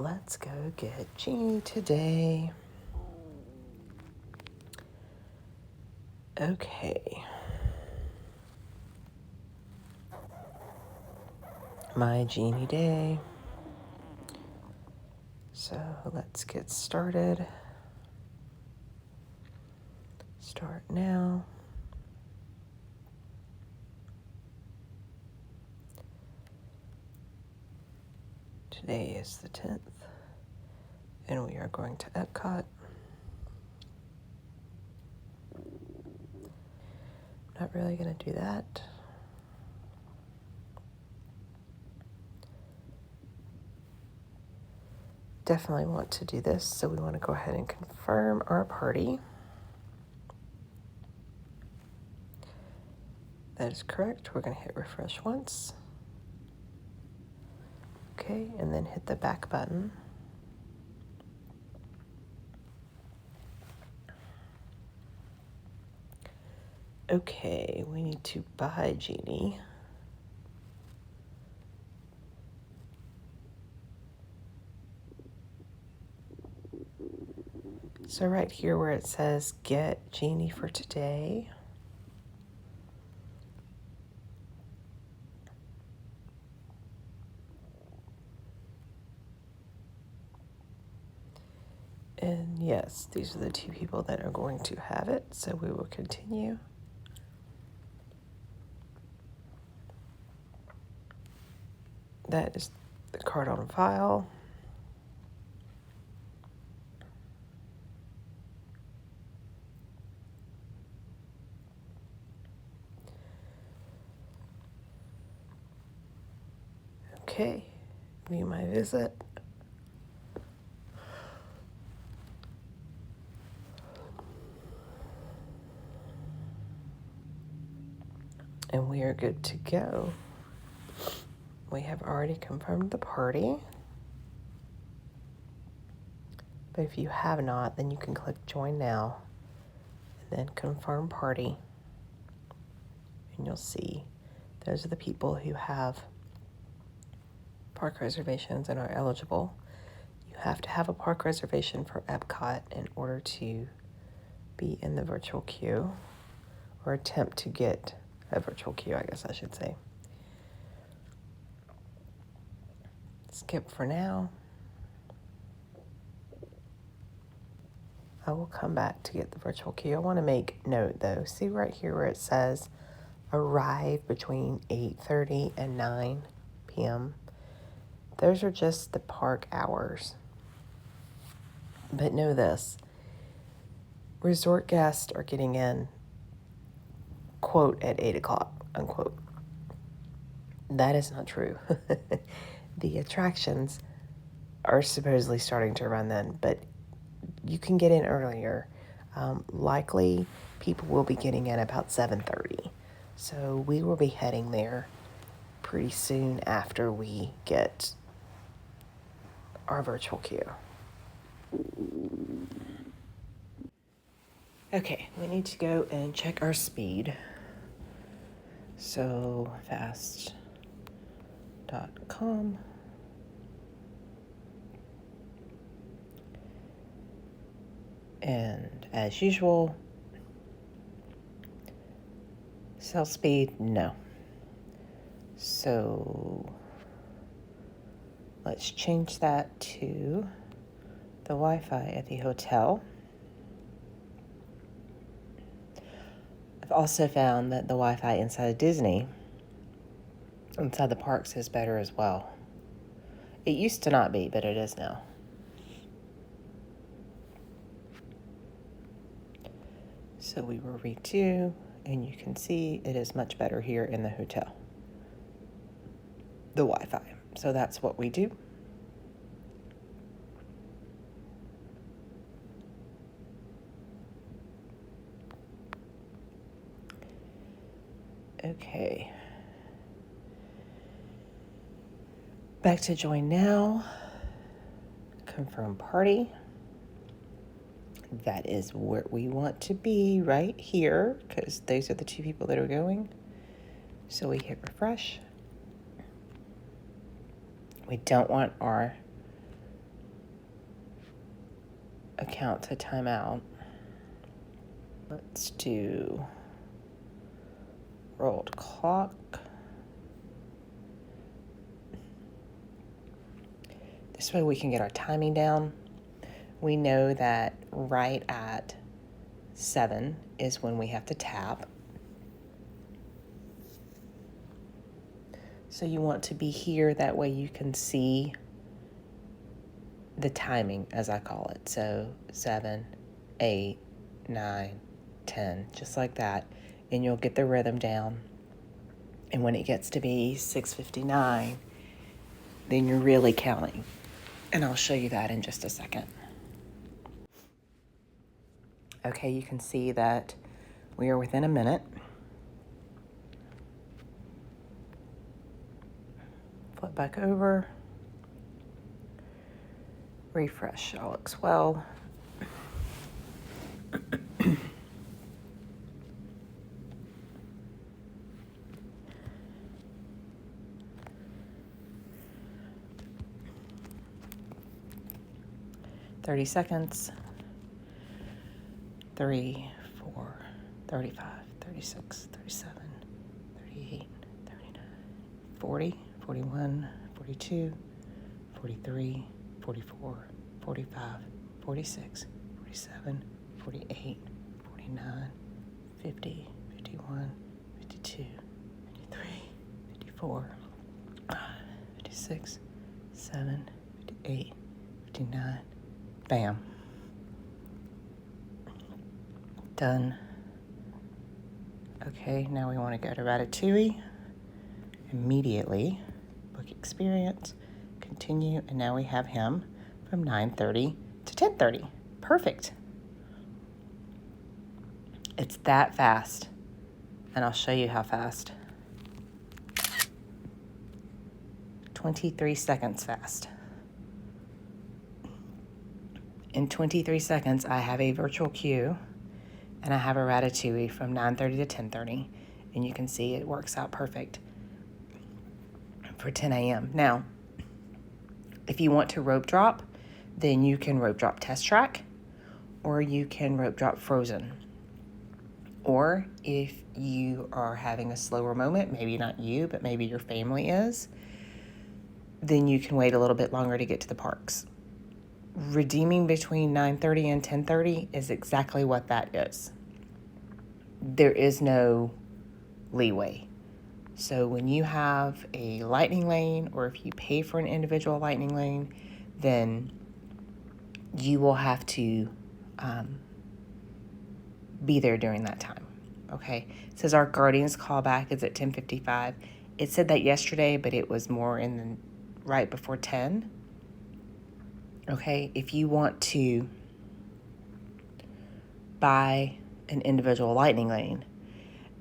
Let's go get Genie today. Okay. My Genie day. So let's get started. Start now. Today is the 10th, and we are going to EPCOT. Not really going to do that. Definitely want to do this, so we want to go ahead and confirm our party. That is correct. We're going to hit refresh once. Okay, and then hit the back button. Okay, we need to buy Genie. So right here where it says get Genie for today, and yes, these are the two people that are going to have it, so we will continue. That is the card on file. Okay, view my visit. And we are good to go. We have already confirmed the party. But if you have not, then you can click join now and then confirm party. And you'll see those are the people who have park reservations and are eligible. You have to have a park reservation for EPCOT in order to be in the virtual queue, or attempt to get a virtual queue, I guess I should say. Skip for now. I will come back to get the virtual queue. I want to make note though. See right here where it says arrive between 8:30 and 9 p.m. Those are just the park hours. But know this, resort guests are getting in, quote, at 8 o'clock, unquote. That is not true. The attractions are supposedly starting to run then, but you can get in earlier. Likely people will be getting in about 7:30. So we will be heading there pretty soon after we get our virtual queue. Okay, we need to go and check our speed. So fast.com. And as usual, cell speed, no. So let's change that to the Wi-Fi at the hotel. I've also found that the Wi-Fi inside Disney, inside the parks, is better as well. It used to not be, but it is now. So we will redo, and you can see it is much better here in the hotel, the Wi-Fi. So that's what we do. Okay. Back to join now. Confirm party. That is where we want to be, right here, because those are the two people that are going. So we hit refresh. We don't want our account to timeout. Let's do rolled clock. This way we can get our timing down. We know that right at 7 is when we have to tap. So you want to be here, that way you can see the timing, as I call it. So 7, 8, 9, 10, just like that. And you'll get the rhythm down. And when it gets to be 6:59, then you're really counting. And I'll show you that in just a second. Okay, you can see that we are within a minute. Flip back over. Refresh, all looks well. "30 seconds. 3, 4, 35, 36, 37, 38, 39, 40, 41, 42, 43, 44, 45, 46, 47, 48, 49, 50, 51, 52, 53, 54, 56, 7, 58, 59. Bam. Done. Okay, now we want to go to Ratatouille. Immediately, book experience, continue, and now we have him from 9:30 to 10:30. Perfect. It's that fast, and I'll show you how fast. 23 seconds fast. In 23 seconds, I have a virtual queue, and I have a Ratatouille from 9:30 to 10:30, and you can see it works out perfect for 10 a.m. Now, if you want to rope drop, then you can rope drop Test Track, or you can rope drop Frozen. Or if you are having a slower moment, maybe not you, but maybe your family is, then you can wait a little bit longer to get to the parks. Redeeming between 9:30 and 10:30 is exactly what that is. There is no leeway. So when you have a lightning lane, or if you pay for an individual lightning lane, then you will have to be there during that time. Okay, it says our Guardians callback is at 10:55. It said that yesterday, but it was more in the right before 10. Okay, if you want to buy an individual lightning lane,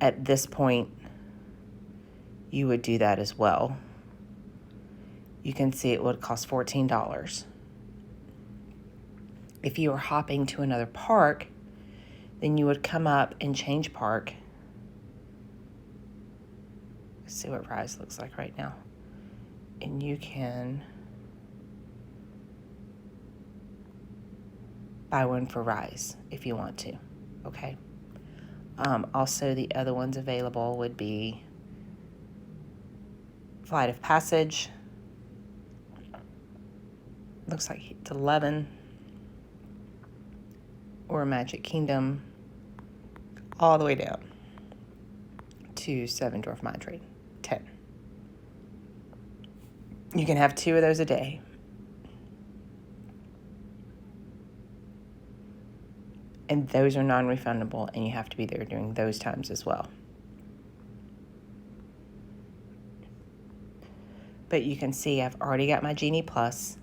at this point, you would do that as well. You can see it would cost $14. If you are hopping to another park, then you would come up and change park. Let's see what Rise looks like right now. And you can buy one for Rise if you want to, okay? Also, the other ones available would be Flight of Passage. Looks like it's 11. Or Magic Kingdom, all the way down to Seven Dwarf Mine Train, 10. You can have 2 of those a day. And those are non-refundable, and you have to be there during those times as well. But you can see I've already got my Genie Plus.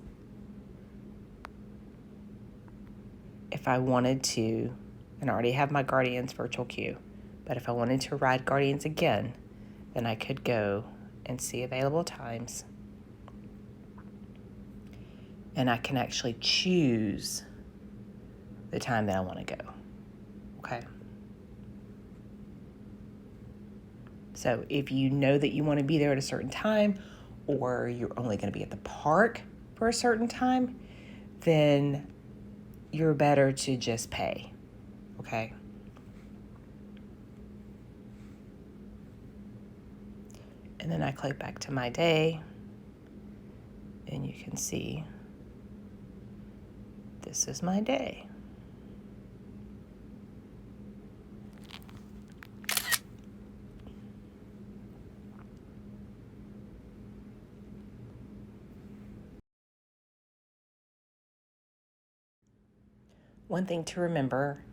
If I wanted to, and I already have my Guardians virtual queue, but if I wanted to ride Guardians again, then I could go and see available times. And I can actually choose the time that I want to go, okay? So if you know that you want to be there at a certain time, or you're only going to be at the park for a certain time, then you're better to just pay, okay? And then I click back to my day, and you can see this is my day. One thing to remember,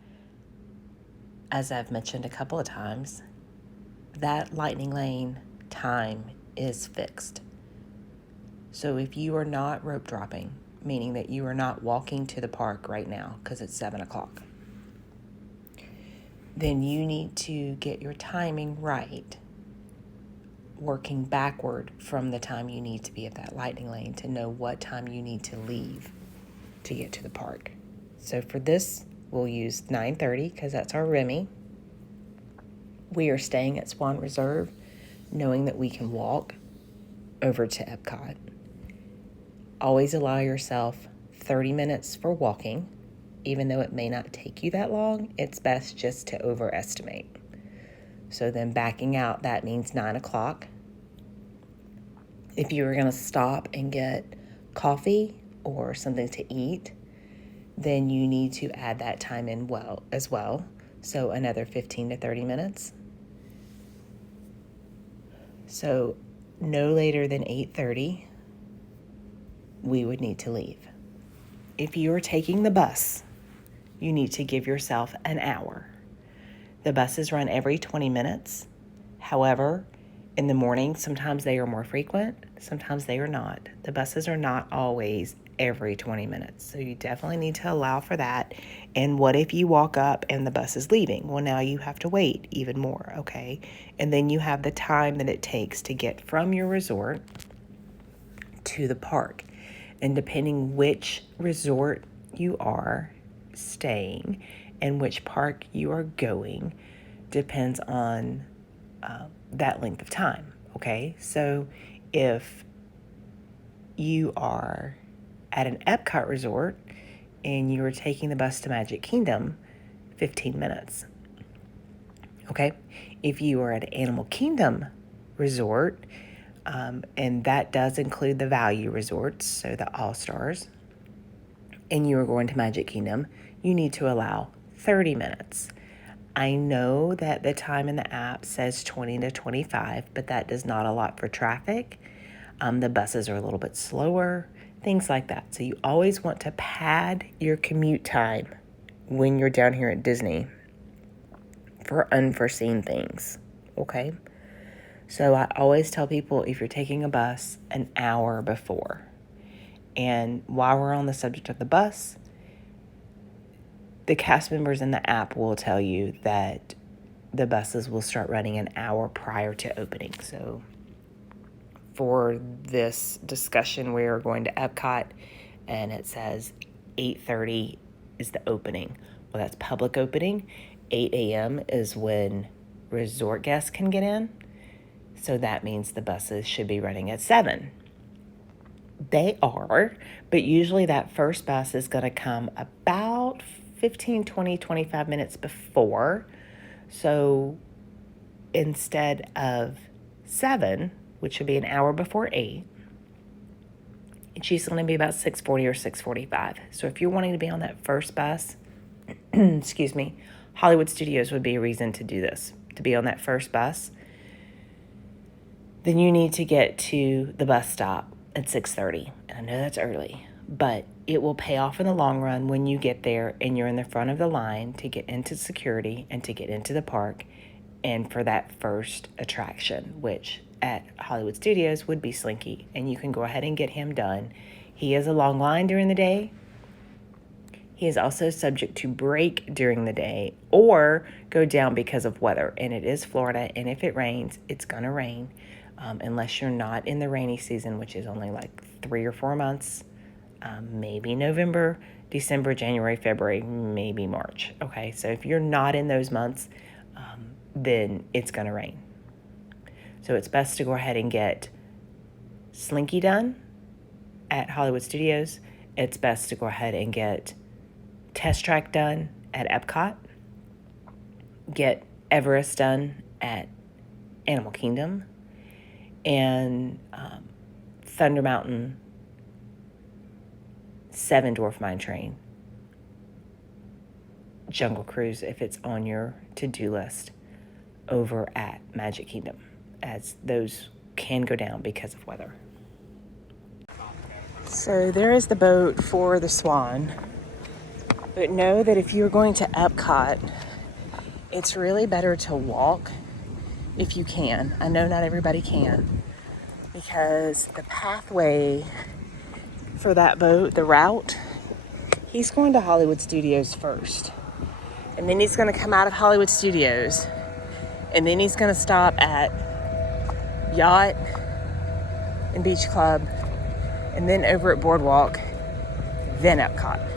as I've mentioned a couple of times, that lightning lane time is fixed. So if you are not rope dropping, meaning that you are not walking to the park right now because it's 7 o'clock, then you need to get your timing right, working backward from the time you need to be at that lightning lane to know what time you need to leave to get to the park. So for this, we'll use 9:30 because that's our Remy. We are staying at Swan Reserve, knowing that we can walk over to EPCOT. Always allow yourself 30 minutes for walking. Even though it may not take you that long, it's best just to overestimate. So then backing out, that means 9 o'clock. If you were going to stop and get coffee or something to eat, then you need to add that time in as well. So another 15 to 30 minutes. So no later than 8:30, we would need to leave. If you are taking the bus, you need to give yourself an hour. The buses run every 20 minutes. However, in the morning, sometimes they are more frequent, sometimes they are not. The buses are not always every 20 minutes. So you definitely need to allow for that. And what if you walk up and the bus is leaving? Well, now you have to wait even more, okay? And then you have the time that it takes to get from your resort to the park. And depending which resort you are staying and which park you are going, depends on that length of time, okay? So if you are at an EPCOT resort and you are taking the bus to Magic Kingdom, 15 minutes, okay? If you are at an Animal Kingdom resort, and that does include the value resorts, so the All-Stars, and you are going to Magic Kingdom, you need to allow 30 minutes. I know that the time in the app says 20 to 25, but that does not allot for traffic. The buses are a little bit slower, things like that. So you always want to pad your commute time when you're down here at Disney for unforeseen things, okay? So I always tell people, if you're taking a bus, an hour before. And while we're on the subject of the bus, the cast members in the app will tell you that the buses will start running an hour prior to opening. So for this discussion, we are going to EPCOT, and it says 8:30 is the opening. Well, that's public opening. 8 a.m. is when resort guests can get in. So that means the buses should be running at 7. They are, but usually that first bus is going to come about 15, 20, 25 minutes before. So instead of 7, which would be an hour before 8, she's going to be about 6:40 or 6:45. So if you're wanting to be on that first bus, excuse me, Hollywood Studios would be a reason to do this, to be on that first bus. Then you need to get to the bus stop at 6:30. And I know that's early, but it will pay off in the long run when you get there and you're in the front of the line to get into security and to get into the park and for that first attraction, which at Hollywood Studios would be Slinky. And you can go ahead and get him done. He is a long line during the day. He is also subject to break during the day or go down because of weather. And it is Florida, and if it rains, it's going to rain. Unless you're not in the rainy season, which is only like 3 or 4 months, maybe November, December, January, February, maybe March. Okay, so if you're not in those months, then it's going to rain. So it's best to go ahead and get Slinky done at Hollywood Studios. It's best to go ahead and get test track done at EPCOT, get Everest done at Animal Kingdom, and Thunder Mountain 7 Dwarf Mine Train Jungle Cruise if it's on your to-do list over at Magic Kingdom, as those can go down because of weather. So there is the boat for the Swan, but know that if you're going to EPCOT, it's really better to walk if you can. I know not everybody can, because the pathway for that boat, the route, he's going to Hollywood Studios first, and then he's going to come out of Hollywood Studios, and then he's going to stop at Yacht and Beach Club, and then over at Boardwalk, then EPCOT.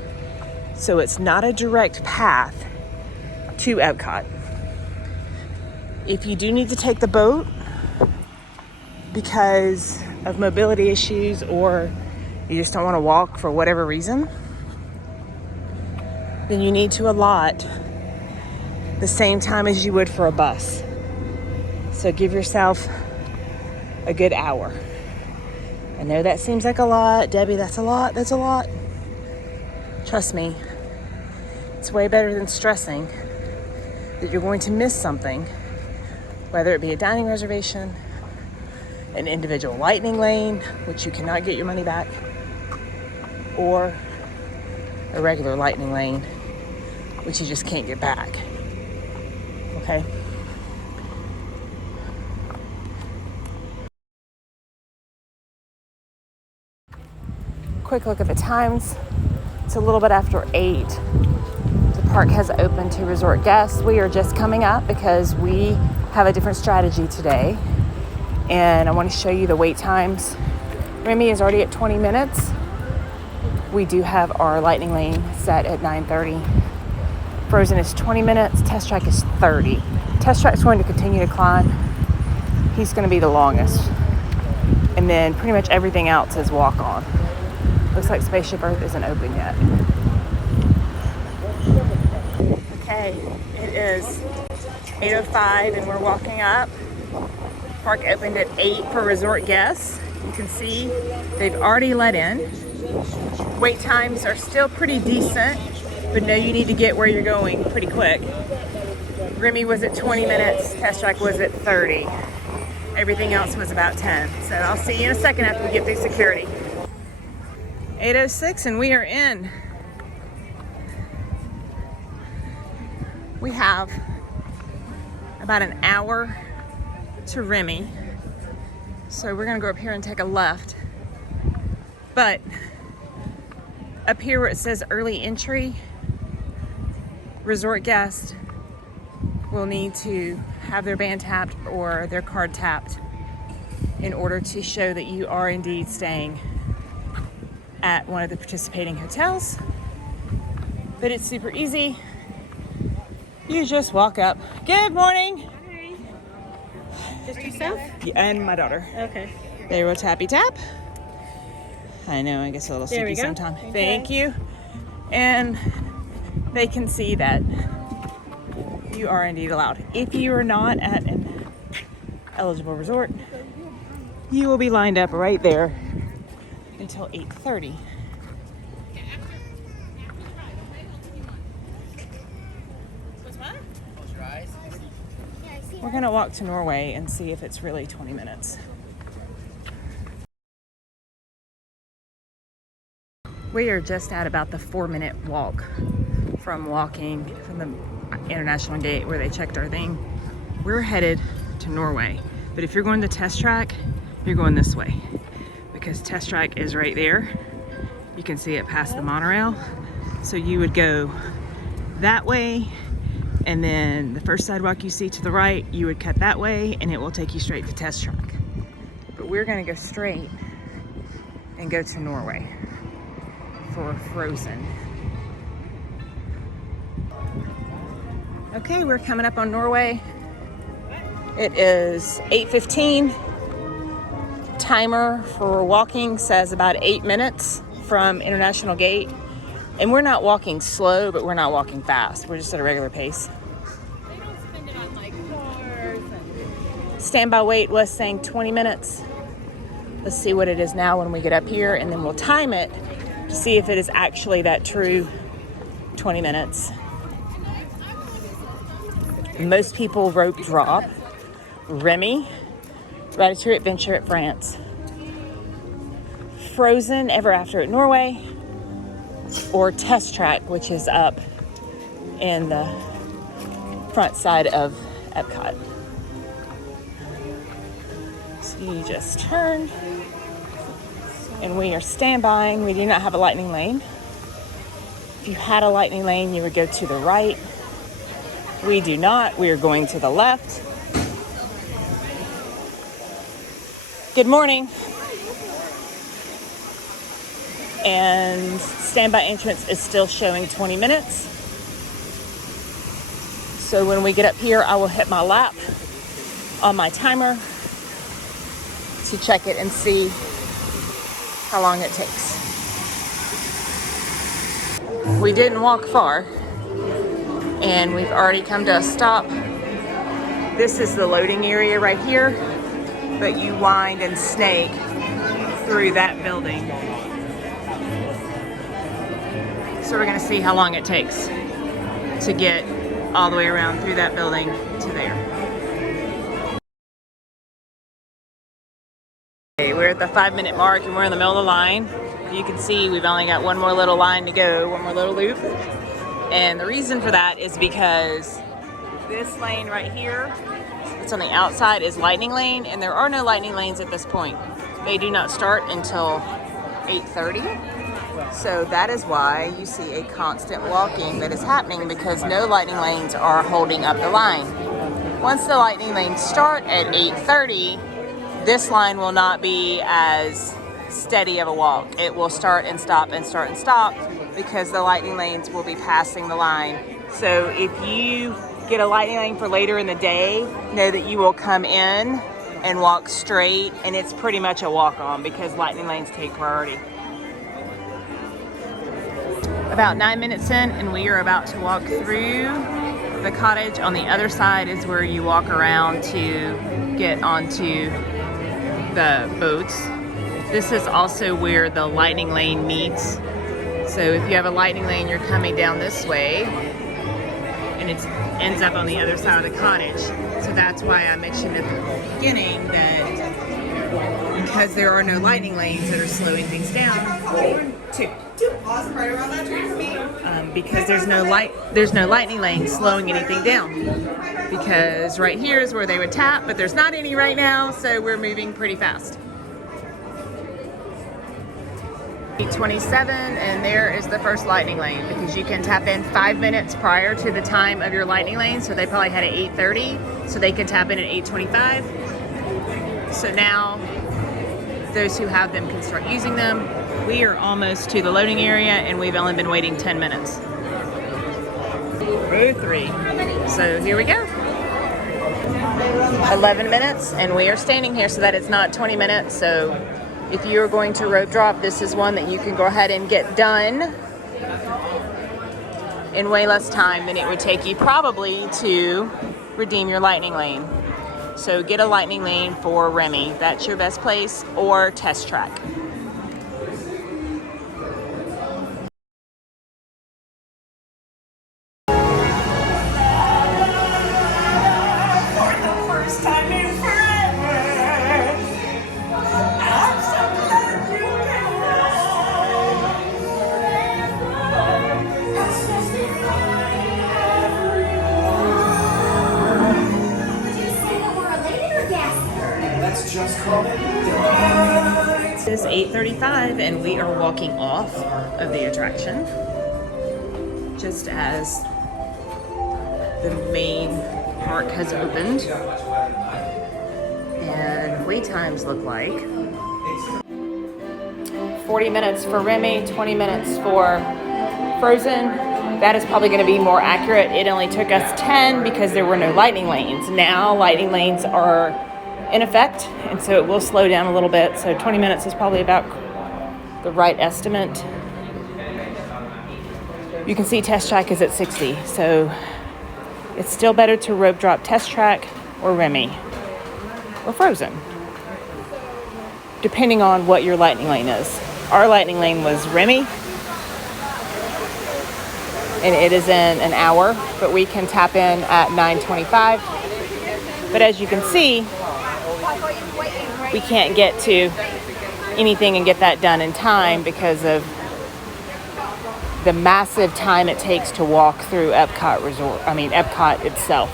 So it's not a direct path to EPCOT. If you do need to take the boat because of mobility issues, or you just don't want to walk for whatever reason, then you need to allot the same time as you would for a bus. So give yourself a good hour. I know that seems like a lot. Debbie, that's a lot. That's a lot. Trust me, it's way better than stressing that you're going to miss something, whether it be a dining reservation, an individual lightning lane, which you cannot get your money back, or a regular lightning lane, which you just can't get back. Okay? Quick look at the times. It's a little bit after 8. The park has opened to resort guests. We are just coming up because we have a different strategy today, and I want to show you the wait times. Remy is already at 20 minutes. We do have our lightning lane set at 9:30. Frozen is 20 minutes. Test Track is 30. Test Track is going to continue to climb. He's going to be the longest. And then pretty much everything else is walk on. Looks like Spaceship Earth isn't open yet. Okay, it is 8:05 and we're walking up. Park opened at 8 for resort guests. You can see they've already let in. Wait times are still pretty decent, but know you need to get where you're going pretty quick. Remy was at 20 minutes, Test Track was at 30. Everything else was about 10. So I'll see you in a second after we get through security. 8:06 and we are in. We have about an hour to Remy. So we're gonna go up here and take a left. But up here where it says early entry, resort guests will need to have their band tapped or their card tapped in order to show that you are indeed staying at one of the participating hotels. But it's super easy. You just walk up. Good morning. Hi. Just yourself? Yeah, and my daughter. Okay. They will tappy tap. I know, I guess a little There we sticky go. sometimes. Okay. Thank you. And they can see that you are indeed allowed. If you are not at an eligible resort, you will be lined up right there until 8:30. We're gonna walk to Norway and see if it's really 20 minutes. We are just at about the 4-minute walk from the International Gate where they checked our thing. We're headed to Norway, but if you're going to Test Track, you're going this way because Test Track is right there. You can see it past the monorail. So you would go that way, and then the first sidewalk you see to the right, you would cut that way and it will take you straight to Test Track. But we're gonna go straight and go to Norway for Frozen. Okay, we're coming up on Norway. It is 8:15. Timer for walking says about 8 minutes from International Gate And we're not walking slow, but we're not walking fast. We're just at a regular pace. They don't spend it on like cars and Standby wait was saying 20 minutes. Let's see what it is now when we get up here, and then we'll time it to see if it is actually that true 20 minutes. Most people rope drop. Remy, Ratatouille Adventure at France. Frozen, Ever After at Norway. Or Test Track, which is up in the front side of EPCOT. So you just turn, and we are standbying. We do not have a lightning lane. If you had a lightning lane, you would go to the right. We do not. We are going to the left. Good morning. And standby entrance is still showing 20 minutes. So when we get up here, I will hit my lap on my timer to check it and see how long it takes. We didn't walk far, and we've already come to a stop. This is the loading area right here, but you wind and snake through that building. So we're gonna see how long it takes to get all the way around through that building to there. Okay, we're at the 5-minute mark and we're in the middle of the line. You can see we've only got one more little line to go, one more little loop. And the reason for that is because this lane right here, it's on the outside, is lightning lane, and there are no lightning lanes at this point. They do not start until 8:30. So that is why you see a constant walking that is happening, because no lightning lanes are holding up the line. Once the lightning lanes start at 8:30, this line will not be as steady of a walk. It will start and stop and start and stop because the lightning lanes will be passing the line. So if you get a lightning lane for later in the day, know that you will come in and walk straight, and it's pretty much a walk-on because lightning lanes take priority. About 9 minutes in, and we are about to walk through the cottage. On the other side is where you walk around to get onto the boats. This is also where the lightning lane meets. So if you have a lightning lane, you're coming down this way, and it ends up on the other side of the cottage. So that's why I mentioned at the beginning that because there are no lightning lanes that are slowing things down, Awesome, right around that tree for me. because there's no lightning lane slowing anything down. Because right here is where they would tap, but there's not any right now, so we're moving pretty fast. 27, and there is the first lightning lane, because you can tap in 5 minutes prior to the time of your lightning lane. So they probably had it 8:30, so they can tap in at 8:25. So now those who have them can start using them. We are almost to the loading area, and we've only been waiting 10 minutes. Row 3. So here we go. 11 minutes, and we are standing here so that it's not 20 minutes. So if you're going to rope drop, this is one that you can go ahead and get done in way less time than it would take you probably to redeem your lightning lane. So get a lightning lane for Remy. That's your best place, or Test Track. It is 8:35, and we are walking off of the attraction just as the main park has opened. And wait times look like 40 minutes for Remy, 20 minutes for Frozen. That is probably going to be more accurate. It only took us 10 because there were no lightning lanes. Now lightning lanes are in effect, and so it will slow down a little bit. So 20 minutes is probably about the right estimate. You can see test track is at 60. So it's still better to rope drop test track or Remy or Frozen, depending on what your lightning lane is. Our lightning lane was Remy, and it is in an hour, but we can tap in at 9:25. But as you can see, we can't get to anything and get that done in time because of the massive time it takes to walk through EPCOT itself.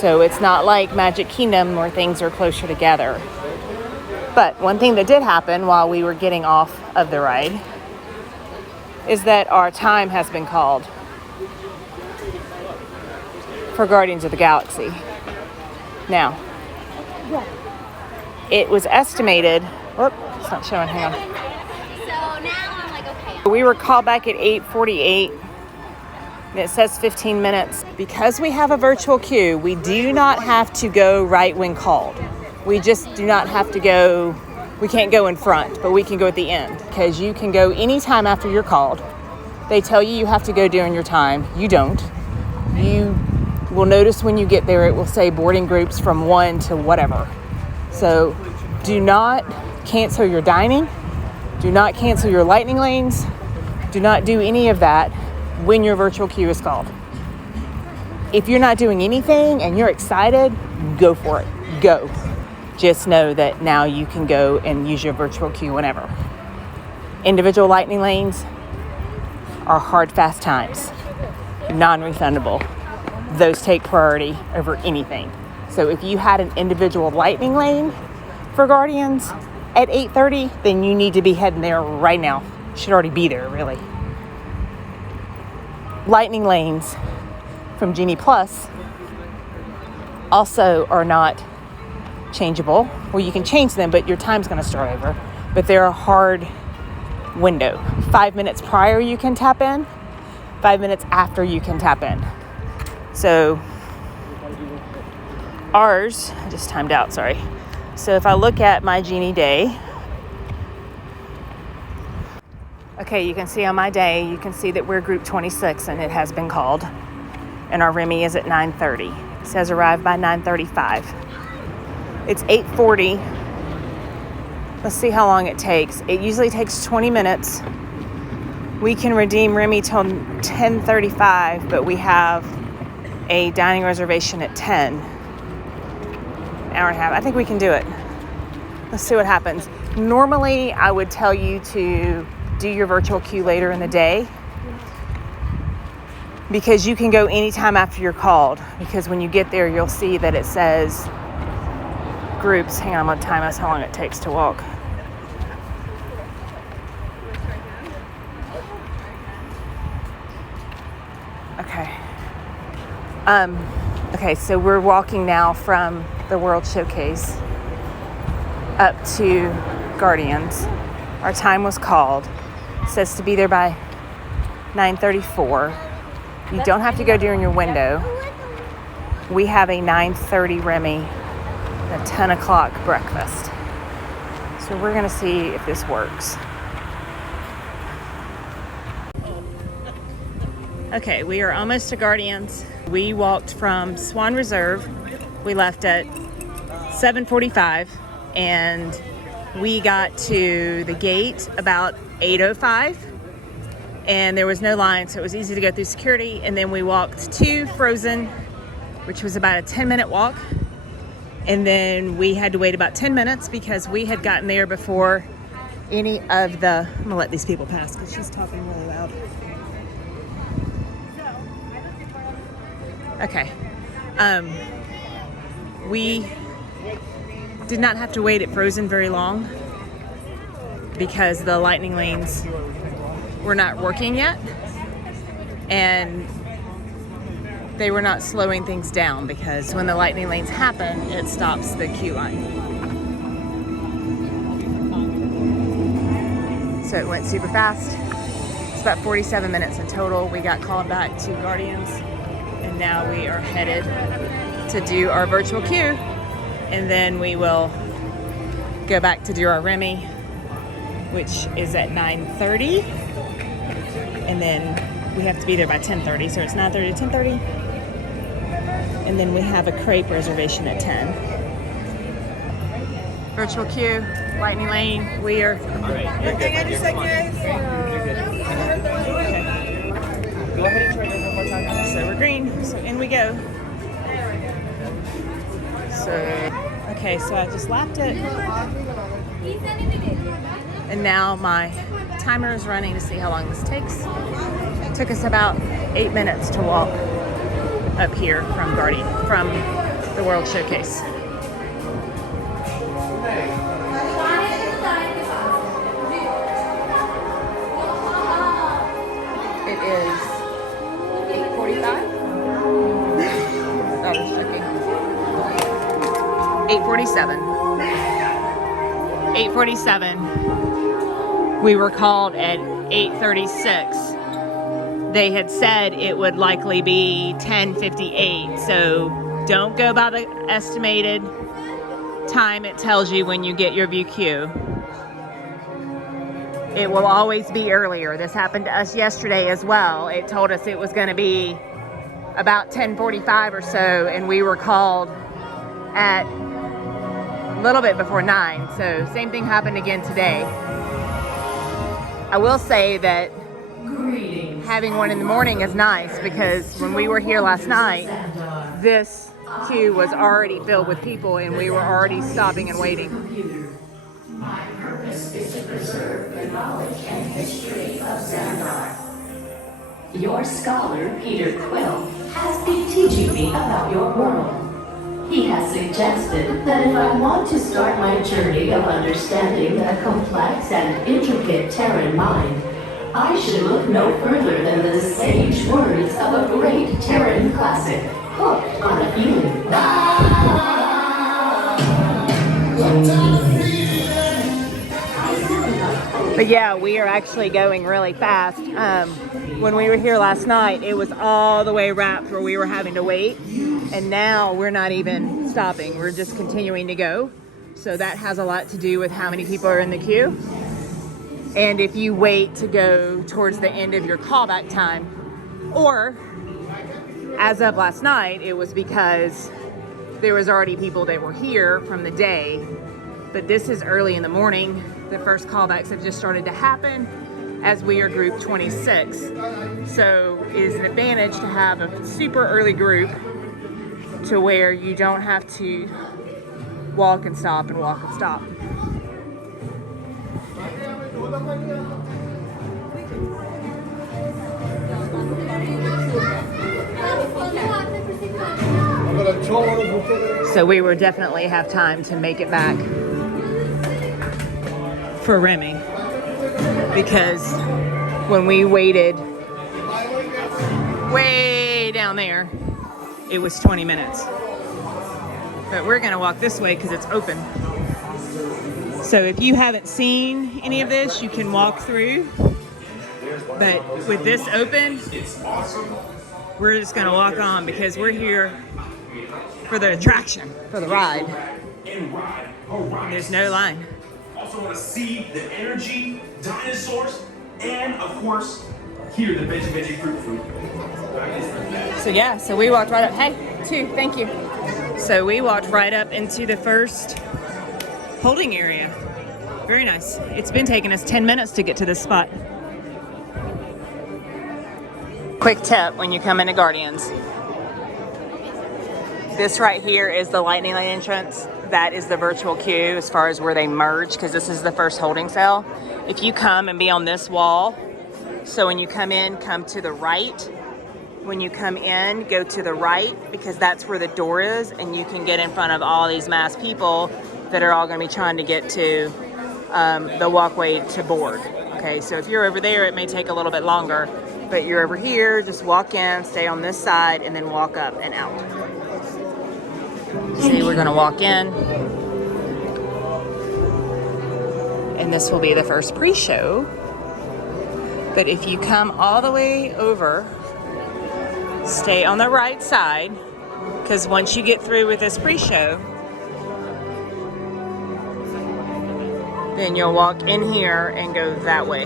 So it's not like Magic Kingdom where things are closer together. But one thing that did happen while we were getting off of the ride is that our time has been called for Guardians of the Galaxy. Now, it was estimated, it's not showing, hang on. So now I'm like, okay. We were called back at 8:48, and it says 15 minutes. Because we have a virtual queue, we do not have to go right when called. We just do not have to go, we can't go in front, but we can go at the end, because you can go anytime after you're called. They tell you you have to go during your time. You don't. You will notice when you get there, it will say boarding groups from 1 to whatever. So do not cancel your dining. Do not cancel your lightning lanes. Do not do any of that when your virtual queue is called. If you're not doing anything and you're excited, go for it. Go. Just know that now you can go and use your virtual queue whenever. Individual lightning lanes are hard, fast times. Non-refundable. Those take priority over anything. So if you had an individual lightning lane for Guardians at 8:30, then you need to be heading there right now. You should already be there, really. Lightning lanes from Genie Plus also are not changeable. Well, you can change them, but your time's going to start over. But they're a hard window. 5 minutes prior you can tap in, 5 minutes after you can tap in. So ours, I just timed out, sorry. So if I look at my Genie day, okay, you can see on my day, you can see that we're group 26 and it has been called. And our Remy is at 9:30. It says arrive by 9:35. It's 8:40. Let's see how long it takes. It usually takes 20 minutes. We can redeem Remy till 10:35, but we have a dining reservation at 10. An hour and a half. I think we can do it. Let's see what happens. Normally, I would tell you to do your virtual queue later in the day because you can go anytime after you're called. Because when you get there, you'll see that it says groups. Hang on, I'm going to time us how long it takes to walk. Okay. Okay, so we're walking now from the World Showcase up to Guardians. Our time was called. It says to be there by 9:34. You don't have to go during your window. We have a 9:30 Remy, a 10 o'clock breakfast. So we're gonna see if this works. Okay, we are almost to Guardians. We walked from Swan Reserve. We left at 7:45 and we got to the gate about 8:05 and there was no line, so it was easy to go through security. And then we walked to Frozen, which was about a 10-minute walk. And then we had to wait about 10 minutes because we had gotten there before any of the, I'm gonna let these people pass because she's talking really loud. Okay. We did not have to wait at Frozen very long because the lightning lanes were not working yet and they were not slowing things down because when the lightning lanes happen, it stops the queue line. So it went super fast. It's about 47 minutes in total. We got called back to Guardians and now we are headed to do our virtual queue and then we will go back to do our Remy, which is at 9:30. and then we have to be there by 10:30, so it's 9:30 to 10:30. And then we have a crepe reservation at 10. Virtual queue, lightning lane. We are. What thing I just said, guys? Okay. Go ahead and try those one more time. So we're green. So in we go. So okay, so I just lapped it, and now my timer is running to see how long this takes. It took us about 8 minutes to walk up here from the World Showcase. It is 8:45. I was checking. 8:47. 8:47. We were called at 8:36. They had said it would likely be 10:58, so don't go by the estimated time it tells you when you get your view queue. It will always be earlier. This happened to us yesterday as well. It told us it was going to be about 10:45 or so, and we were called at a little bit before 9, so same thing happened again today. I will say that having one in the morning is nice, because when we were here last night, this queue was already filled with people and we were already stopping and waiting. My purpose is to preserve the knowledge and history of Xandar. Your scholar, Peter Quill, has been teaching me about your world. He has suggested that if I want to start my journey of understanding the complex and intricate Terran mind, I should look no further than the sage words of a great Terran classic, Hooked on a Feeling. But yeah, we are actually going really fast. When we were here last night, it was all the way wrapped where we were having to wait. And now we're not even stopping. We're just continuing to go. So that has a lot to do with how many people are in the queue. And if you wait to go towards the end of your callback time, or as of last night, it was because there was already people that were here from the day. But this is early in the morning. The first callbacks have just started to happen as we are group 26. So it is an advantage to have a super early group to where you don't have to walk and stop and walk and stop. So we will definitely have time to make it back for Remy, because when we waited way down there, it was 20 minutes. But we're gonna walk this way because it's open. So if you haven't seen any of this, you can walk through. But with this open, we're just gonna walk on because we're here for the attraction, for the ride. And there's no line. Also want to see the energy, dinosaurs, and of course, hear the veggie fruit. So yeah, so we walked right up. Hey, thank you. So we walked right up into the first holding area. Very nice. It's been taking us 10 minutes to get to this spot. Quick tip when you come into Guardians. This right here is the Lightning Lane entrance. That is the virtual queue as far as where they merge, because this is the first holding cell. If you come and be on this wall, so when you come in, come to the right. When you come in, go to the right, because that's where the door is, and you can get in front of all these mass people that are all going to be trying to get to the walkway to board. Okay, so if you're over there, it may take a little bit longer, but you're over here, just walk in, stay on this side, and then walk up and out. See, we're gonna walk in, and this will be the first pre-show. But if you come all the way over, stay on the right side, because once you get through with this pre-show, then you'll walk in here and go that way.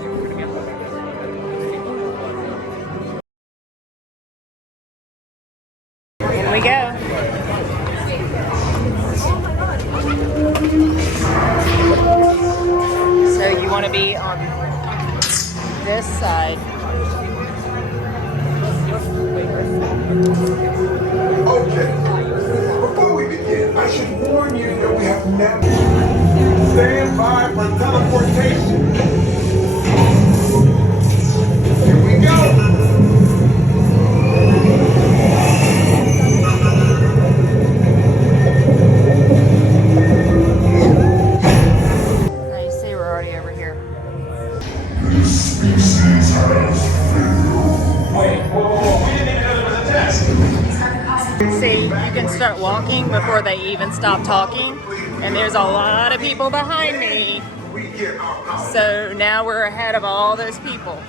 This side. Okay. Before we begin, I should warn you that we have never stand by for teleportation. Here we go. I say we're already over here. Wait, whoa, we didn't even know there was a test. See, you can start walking before they even stop talking. And there's a lot of people behind me. So now we're ahead of all those people.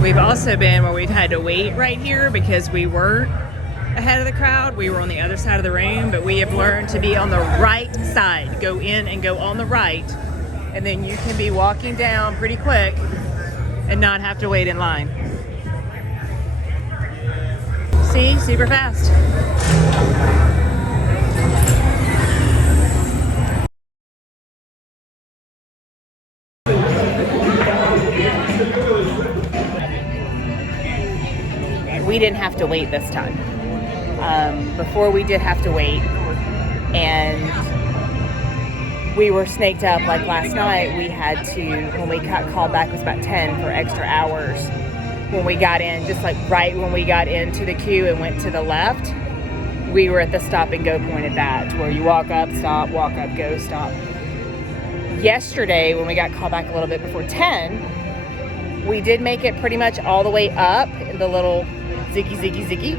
We've also been where we've had to wait right here because we weren't ahead of the crowd. We were on the other side of the room, but we have learned to be on the right side. Go in and go on the right. And then you can be walking down pretty quick and not have to wait in line. See, super fast. We didn't have to wait this time. Before we did have to wait, and we were snaked up like last night. We had to, when we got called back, it was about 10 for extra hours. When we got in, just like right when we got into the queue and went to the left, we were at the stop and go point at that, where you walk up, stop, walk up, go, stop. Yesterday, when we got called back a little bit before 10, we did make it pretty much all the way up in the little ziggy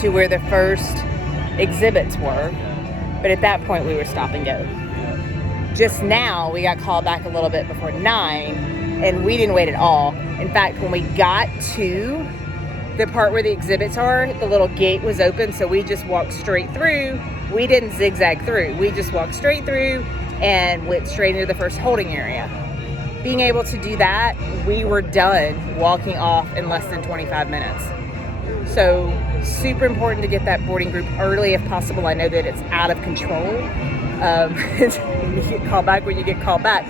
to where the first exhibits were. But at that point, we were stop and go. Just now, we got called back a little bit before 9, and we didn't wait at all. In fact, when we got to the part where the exhibits are, the little gate was open, so we just walked straight through. We didn't zigzag through. We just walked straight through and went straight into the first holding area. Being able to do that, we were done walking off in less than 25 minutes. So super important to get that boarding group early if possible. I know that it's out of control. You get called back when you get called back.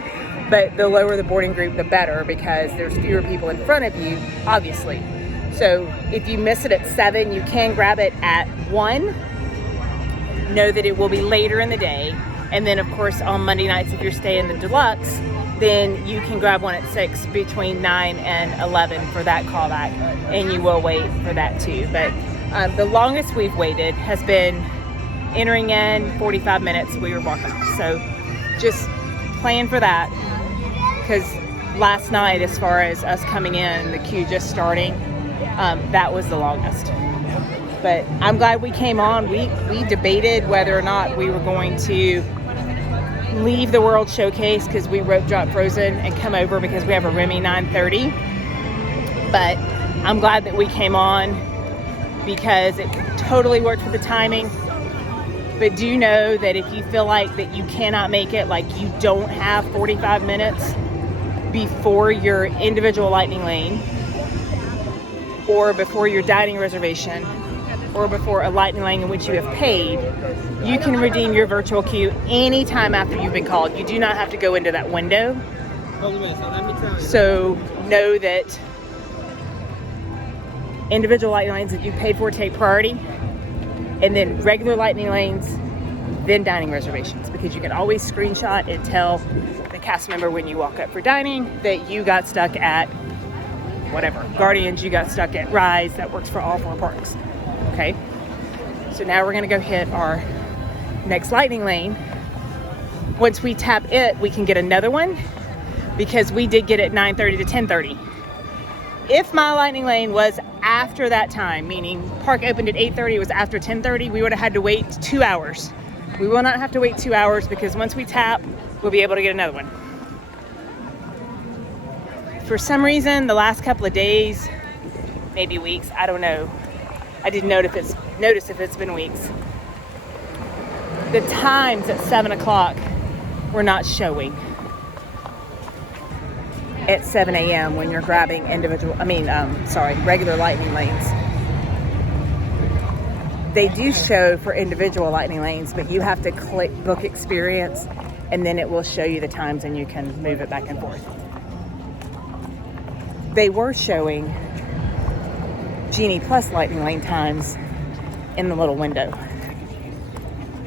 But the lower the boarding group, the better, because there's fewer people in front of you, obviously. So if you miss it at 7, you can grab it at 1. Know that it will be later in the day. And then, of course, on Monday nights, if you're staying in the deluxe, then you can grab one at 6 between 9 and 11 for that callback, and you will wait for that too. But the longest we've waited has been entering in 45 minutes. We were walking off. So just plan for that, because last night, as far as us coming in, the queue just starting, that was the longest. But I'm glad we came on. We debated whether or not we were going to leave the World Showcase because we rope drop Frozen and come over because we have a Remy 930. But I'm glad that we came on because it totally worked with the timing. But do know that if you feel like that you cannot make it, like you don't have 45 minutes before your individual lightning lane or before your dining reservation or before a lightning lane in which you have paid, you can redeem your virtual queue anytime after you've been called. You do not have to go into that window. So know that individual lightning lanes that you paid for take priority, and then regular lightning lanes, then dining reservations, because you can always screenshot and tell the cast member when you walk up for dining that you got stuck at whatever. Guardians, you got stuck at Rise. That works for all 4 parks. Okay, so now we're gonna go hit our next lightning lane. Once we tap it, we can get another one because we did get it 9:30 to 10:30. If my lightning lane was after that time, meaning park opened at 8:30, it was after 10:30, we would have had to wait 2 hours. We will not have to wait 2 hours because once we tap, we'll be able to get another one. For some reason, the last couple of days, maybe weeks, I don't know. I didn't notice if it's been weeks. The times at 7 o'clock were not showing at 7 a.m. when you're grabbing regular lightning lanes. They do show for individual lightning lanes, but you have to click book experience and then it will show you the times and you can move it back and forth. They were showing Genie Plus lightning lane times in the little window.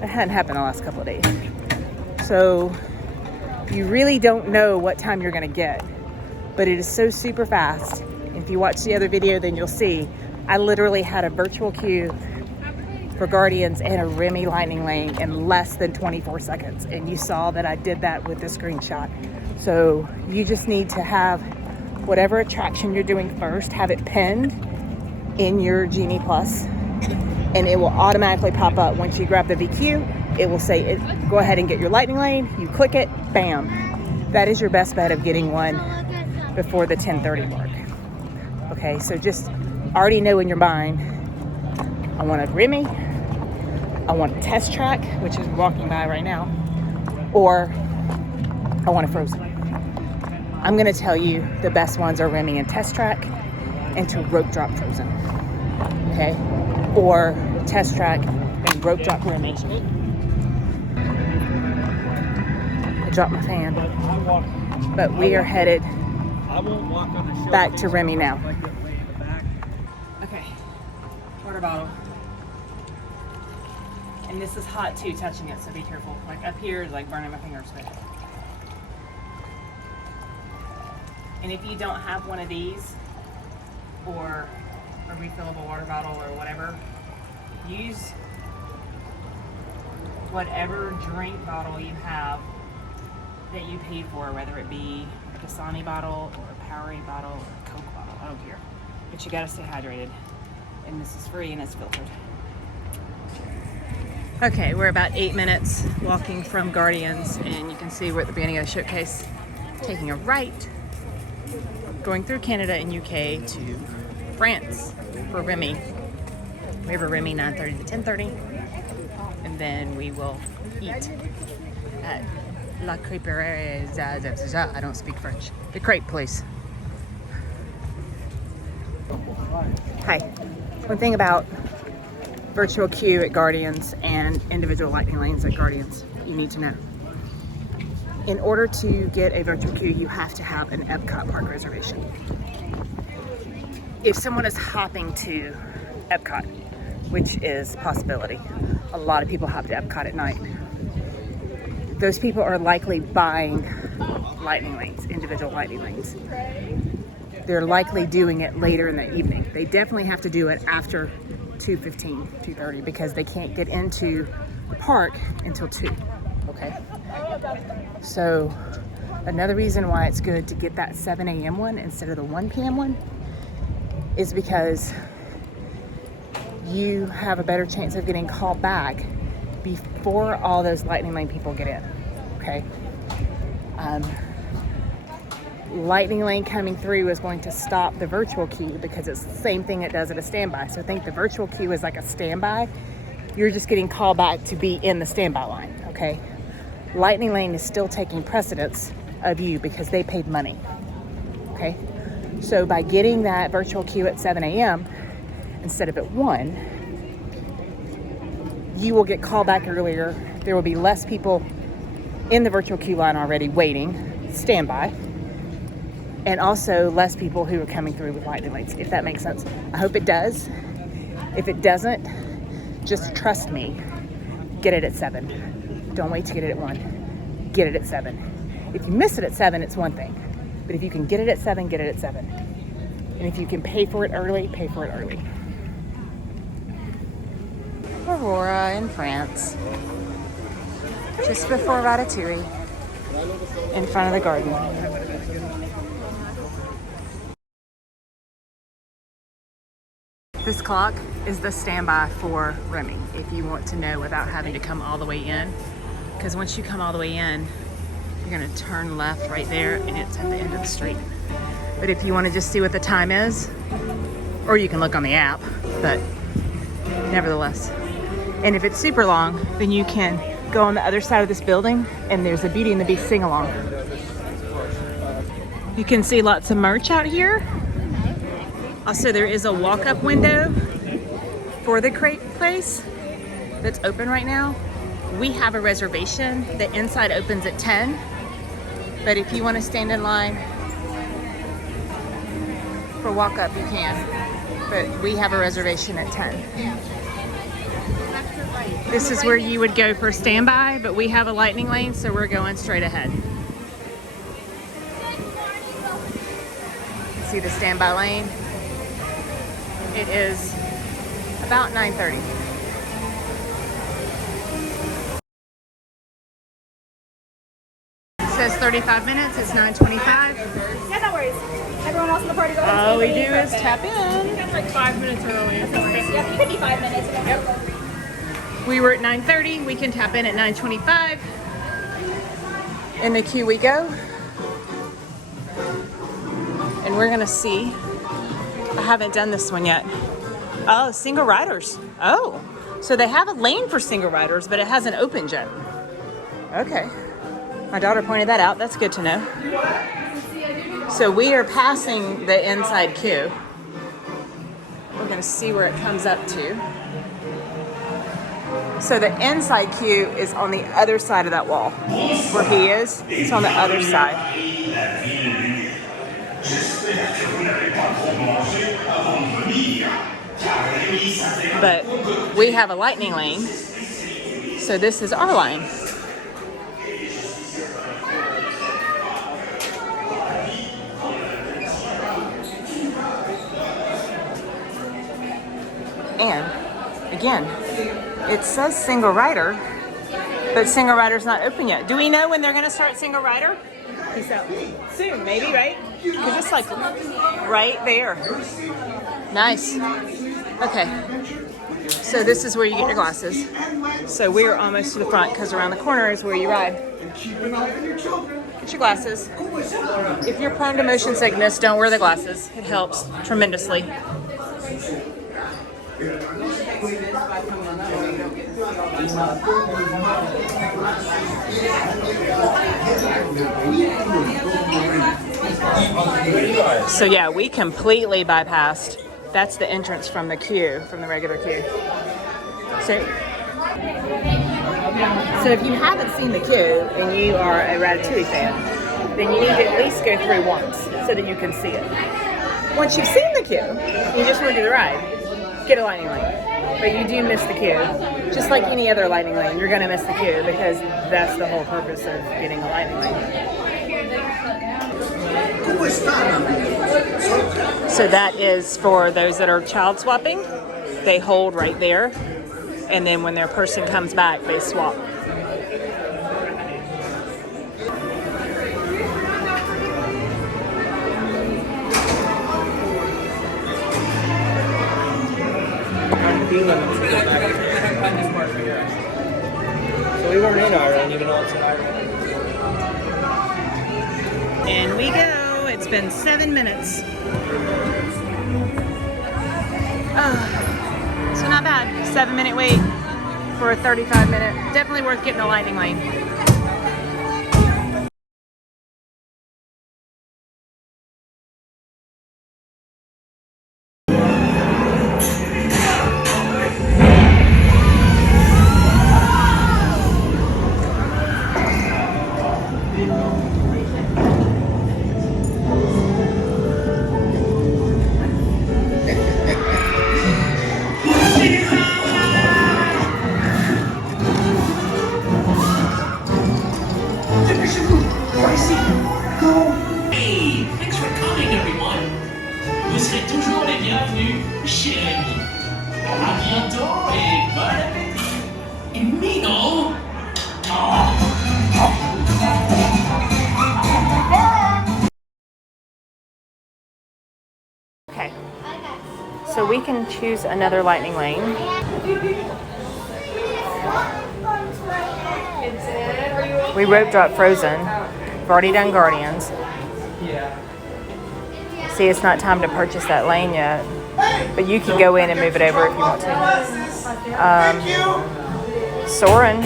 That hadn't happened the last couple of days. So you really don't know what time you're gonna get, but it is so super fast. If you watch the other video, then you'll see I literally had a virtual queue for Guardians and a Remy lightning lane in less than 24 seconds. And you saw that I did that with the screenshot. So you just need to have whatever attraction you're doing first, have it pinned in your Genie Plus, and it will automatically pop up. Once you grab the VQ, it will say, go ahead and get your lightning lane. You click it, bam. That is your best bet of getting one before the 10:30 mark. Okay, so just already know in your mind, I want a Remy, I want a Test Track, which is walking by right now, or I want a Frozen. I'm gonna tell you the best ones are Remy and Test Track, and to rope drop Frozen, okay? Or Test Track and rope drop Remy. I dropped my fan, but we are headed back to Remy now. Okay, water bottle. And this is hot too, touching it, so be careful. Like up here is like burning my fingers. But. And if you don't have one of these, or a refillable water bottle or whatever, use whatever drink bottle you have that you paid for, whether it be a Dasani bottle or a Powerade bottle or a Coke bottle, I don't care. But you gotta stay hydrated. And this is free and it's filtered. Okay, we're about 8 minutes walking from Guardians, and you can see we're at the beginning of the showcase, taking a right, going through Canada and UK to France for Remy. We have a Remy 9:30 to 10:30, and then we will eat at La Crêperie. I don't speak French. The crepe place. Hi. One thing about virtual queue at Guardians and individual lightning lanes at Guardians you need to know. In order to get a virtual queue, you have to have an EPCOT park reservation. If someone is hopping to EPCOT, which is a possibility, a lot of people hop to EPCOT at night. Those people are likely buying lightning lanes, individual lightning lanes. They're likely doing it later in the evening. They definitely have to do it after 2:15, 2:30, because they can't get into the park until 2, okay? So another reason why it's good to get that 7 a.m. one instead of the 1 p.m. one is because you have a better chance of getting called back before all those lightning lane people get in, okay? Lightning lane coming through is going to stop the virtual queue because it's the same thing it does at a standby. So think the virtual queue is like a standby. You're just getting called back to be in the standby line, okay? Lightning lane is still taking precedence of you because they paid money, okay? So by getting that virtual queue at 7 a.m. instead of at 1, you will get called back earlier. There will be less people in the virtual queue line already waiting, standby, and also less people who are coming through with lightning lanes, if that makes sense. I hope it does. If it doesn't, just trust me. Get it at 7. Don't wait to get it at 1. Get it at 7. If you miss it at 7, it's one thing. But if you can get it at 7, get it at 7. And if you can pay for it early, pay for it early. Aurora in France. Just before Ratatouille. In front of the garden. This clock is the standby for Remy, if you want to know without having to come all the way in. Because once you come all the way in, you're gonna turn left right there and it's at the end of the street. But if you wanna just see what the time is, or you can look on the app, but nevertheless. And if it's super long, then you can go on the other side of this building and there's a Beauty and the Beast sing-along. You can see lots of merch out here. Also, there is a walk-up window for the crepe place that's open right now, we have a reservation. The inside opens at 10, but if you want to stand in line for walk up, you can. But we have a reservation at 10. This is where you would go for standby, but we have a lightning lane, so we're going straight ahead. See the standby lane? It is about 9:30. It says 35 minutes, it's 9:25. Yeah, no worries. Everyone else in the party goes. All we do is tap in. It's like 5 minutes early. Yeah, you could be 5 minutes. Yep. We were at 9:30, we can tap in at 9:25. In the queue we go. And we're gonna see, I haven't done this one yet. Oh, single riders. Oh, so they have a lane for single riders, but it hasn't opened yet. Okay, my daughter pointed that out, that's good to know. So we are passing the inside queue. We're gonna see where it comes up to. So the inside queue is on the other side of that wall. Where he is, it's on the other side. But we have a lightning lane, so this is our line. And again, it says single rider, but single rider's not open yet. Do we know when they're gonna start single rider? Peace out. Soon, maybe, right? Because it's like right there. Nice. Okay. So this is where you get your glasses. So we are almost to the front because around the corner is where you ride. Get your glasses. If you're prone to motion sickness, don't wear the glasses. It helps tremendously. So yeah, we completely bypassed. That's the entrance from the queue, from the regular queue. So if you haven't seen the queue and you are a Ratatouille fan, then you need to at least go through once so that you can see it. Once you've seen the queue, you just want to do the ride, get a lightning lane. But you do miss the queue. Just like any other lightning lane, you're going to miss the queue because that's the whole purpose of getting a lightning lane. So that is for those that are child swapping. They hold right there, and then when their person comes back, they swap. So we weren't in Ireland, even though it's in Ireland. And we go. It's been 7 minutes. So not bad. 7-minute wait for a 35-minute. Definitely worth getting a lightning lane. Hey, thanks for coming, everyone. Vous serez toujours les bienvenus chez Remy. À bientôt et bon appétit. Et Mino. Okay. So we can choose another lightning lane. We rope drop Frozen. We've already done Guardians. Yeah. See, it's not time to purchase that lane yet, but you can go in and move it over if you want to. Soarin'.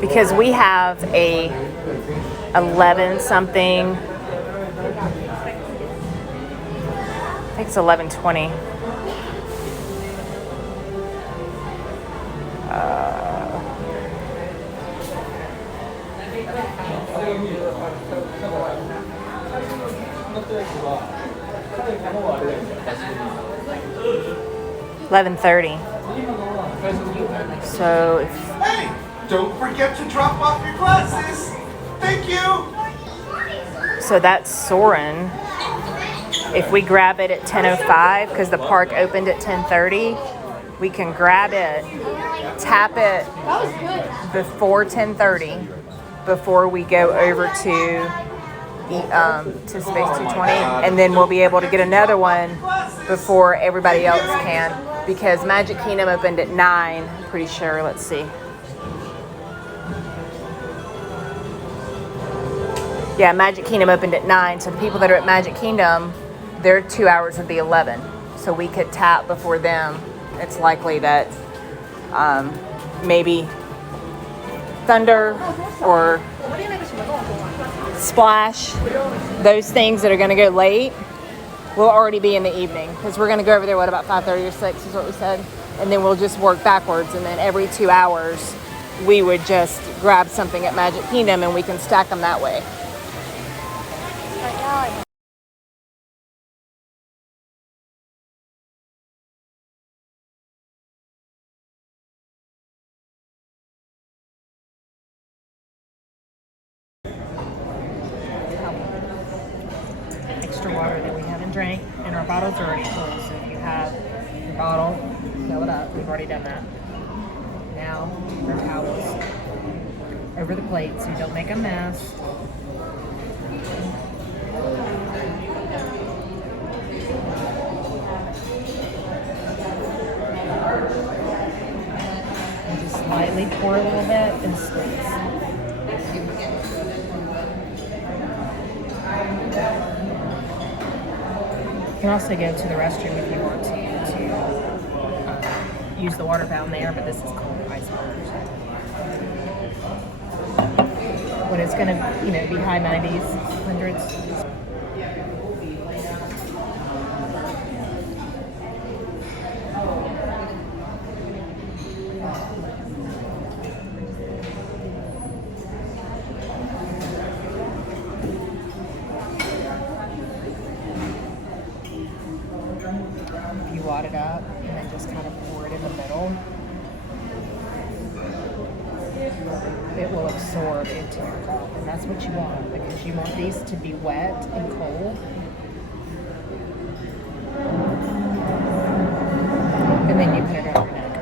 Because we have a 11 something. I think it's 11:20. $11:30. So it's Hey, don't forget to drop off your glasses. Thank you. So that's Soarin'. If we grab it at 10:05, because the park opened at 10:30, we can grab it, tap it before 10:30, before we go over to Space 220, and then we'll be able to get another one before everybody else can, because Magic Kingdom opened at 9, I'm pretty sure. Let's see. Yeah, Magic Kingdom opened at 9, so the people that are at Magic Kingdom, their 2 hours would be 11. So we could tap before them. It's likely that maybe Thunder or Splash, those things that are going to go late, will already be in the evening, because we're going to go over there, what, about 5:30 or 6 is what we said, and then we'll just work backwards, and then every 2 hours we would just grab something at Magic Kingdom and we can stack them that way. Extra water that we haven't drank, and our bottles are already full, so if you have your bottle, fill it up. We've already done that. Now, our towels over the plate so you don't make a mess. And just lightly pour a little bit and squeeze. You can also go to the restroom if you want to use the water fountain there, but this is cold ice water. When it's going to, be high 90s, 100s. You wad it up and then just kind of pour it in the middle. It will absorb into your cup, and that's what you want, because you want these to be wet and cold. And then you put it on your neck.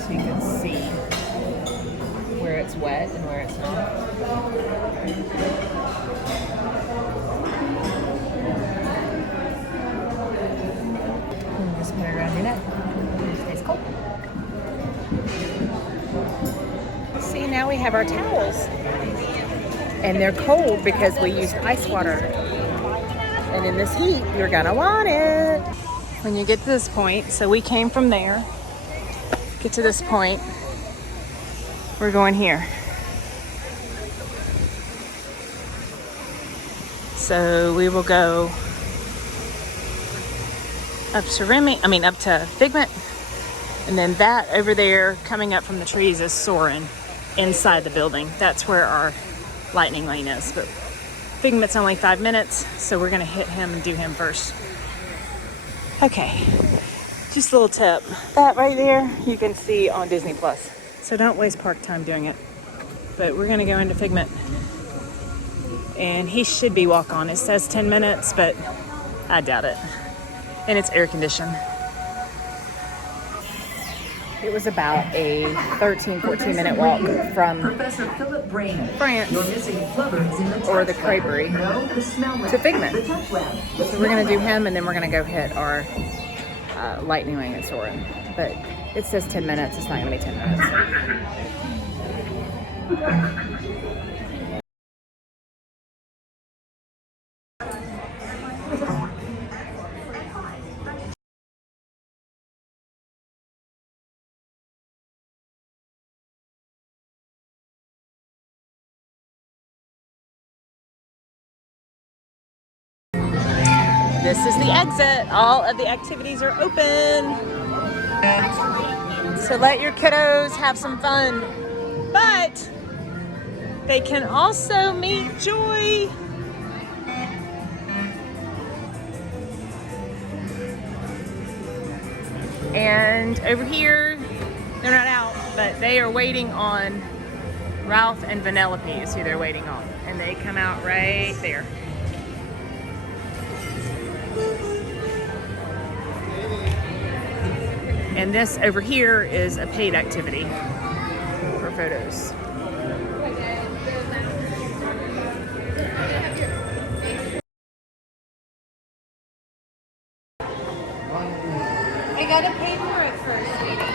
So you can see where it's wet and where it's not. And just put it around your neck. It stays cold. See, now we have our towels. And they're cold because we used ice water. And in this heat, you're gonna want it. When you get to this point, so we came from there, get to this point, we're going here. So we will go up to Figment, and then that over there coming up from the trees is Soarin' inside the building. That's where our lightning lane is, but Figment's only 5 minutes, so we're gonna hit him and do him first. Okay, just a little tip. That right there, you can see on Disney Plus. So don't waste park time doing it. But we're gonna go into Figment, and he should be walk on. It says 10 minutes, but I doubt it. And it's air conditioned. It was about a 13-14 minute walk from France, or the Creperie, to Figment. So we're gonna do him, and then we're gonna go hit our lightning lane at Soarin'. But it says 10 minutes, it's not gonna be 10 minutes. This is the exit. All of the activities are open. So let your kiddos have some fun, but they can also meet Joy. And over here, they're not out, but they are waiting on Ralph and Vanellope is who they're waiting on. And they come out right there. And this over here is a paid activity for photos. I gotta pay for it first, sweetie.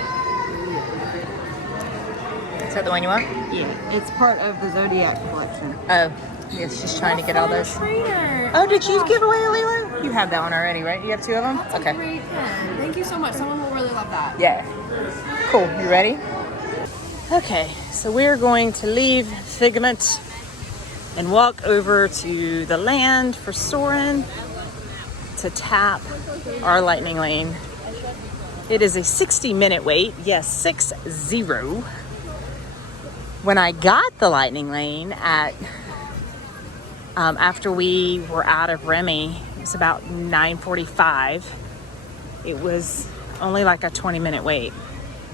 Is that the one you want? Yeah, it's part of the Zodiac collection. Oh, yes, she's trying to get all those. Trainer. Oh, did you give away a Lilo? You have that one already, right? You have two of them? That's a great pen. Thank you so much. Someone will really love that. Yeah. Cool. You ready? Okay, so we're going to leave Figment and walk over to the land for Soren to tap our lightning lane. It is a 60-minute wait. Yes, 6-0. When I got the lightning lane at after we were out of Remy, it was about 9:45. It was only like a 20-minute wait.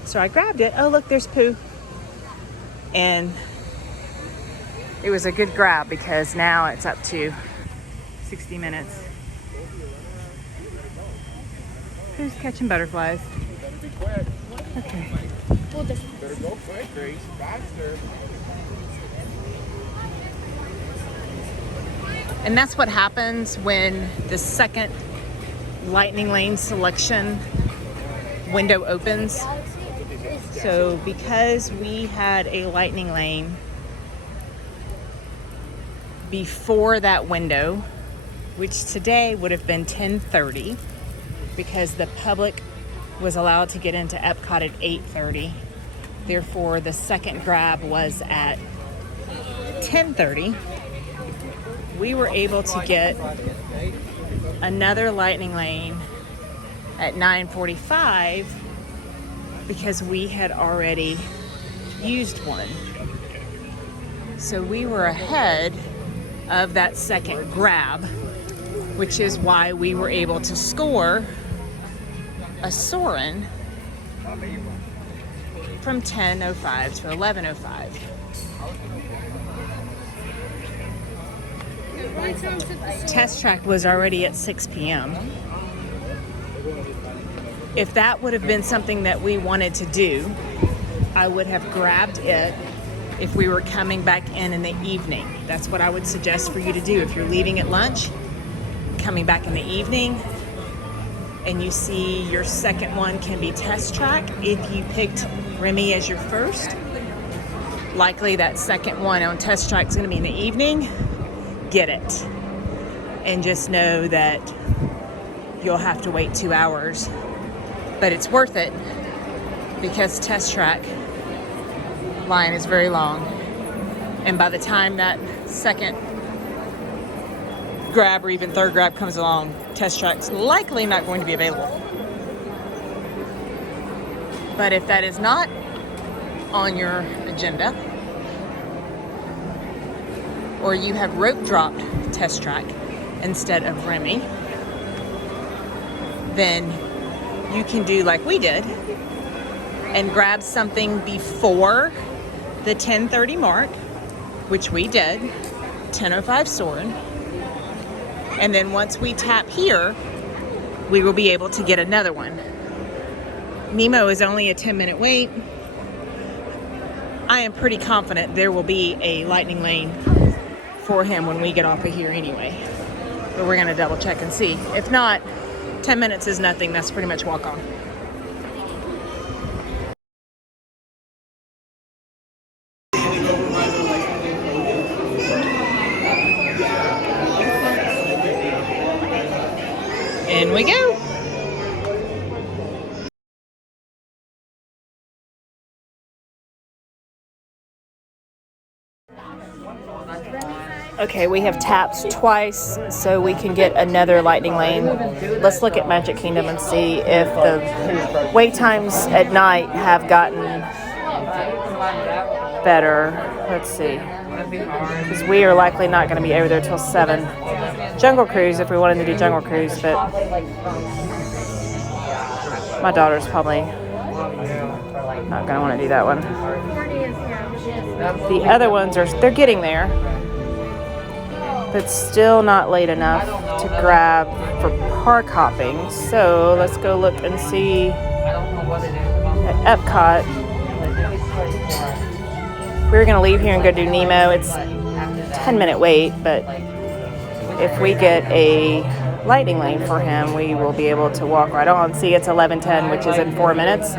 So I grabbed it. Oh, look, there's Pooh. And it was a good grab because now it's up to 60 minutes. Who's catching butterflies? Okay. Better go quick, Grace. Faster. And that's what happens when the second lightning lane selection window opens. So because we had a lightning lane before that window, which today would have been 10:30, because the public was allowed to get into EPCOT at 8:30. Therefore, the second grab was at 10:30. We were able to get another lightning lane at 9:45 because we had already used one. So we were ahead of that second grab, which is why we were able to score a Soren from 10:05 to 11:05. Test track was already at 6 p.m. If that would have been something that we wanted to do, I would have grabbed it if we were coming back in the evening. That's what I would suggest for you to do. If you're leaving at lunch, coming back in the evening, and you see your second one can be test track, if you picked Remy as your first, likely that second one on test track is going to be in the evening. Get it. And just know that you'll have to wait 2 hours. But it's worth it because test track line is very long. And by the time that second grab or even third grab comes along, test track's likely not going to be available. But if that is not on your agenda, or you have rope dropped test track instead of Remy, then you can do like we did and grab something before the 10:30 mark, which we did, 10:05 Soren. And then once we tap here, we will be able to get another one. Nemo is only a 10-minute wait. I am pretty confident there will be a lightning lane for him when we get off of here anyway. But we're gonna double check and see. If not, 10 minutes is nothing. That's pretty much walk on. In we go. Okay, Okay, we have tapped twice, so we can get another lightning lane. Let's look at Magic Kingdom and see if the wait times at night have gotten better. Let's see. Because we are likely not going to be over there till 7. Jungle Cruise, if we wanted to do Jungle Cruise, but my daughter's probably not going to want to do that one. The other ones they're getting there, but still not late enough to grab for park hopping. So let's go look and see at EPCOT. We're going to leave here and go do Nemo. It's a 10-minute wait, but if we get a lightning lane for him, we will be able to walk right on. See, it's 11:10, which is in 4 minutes.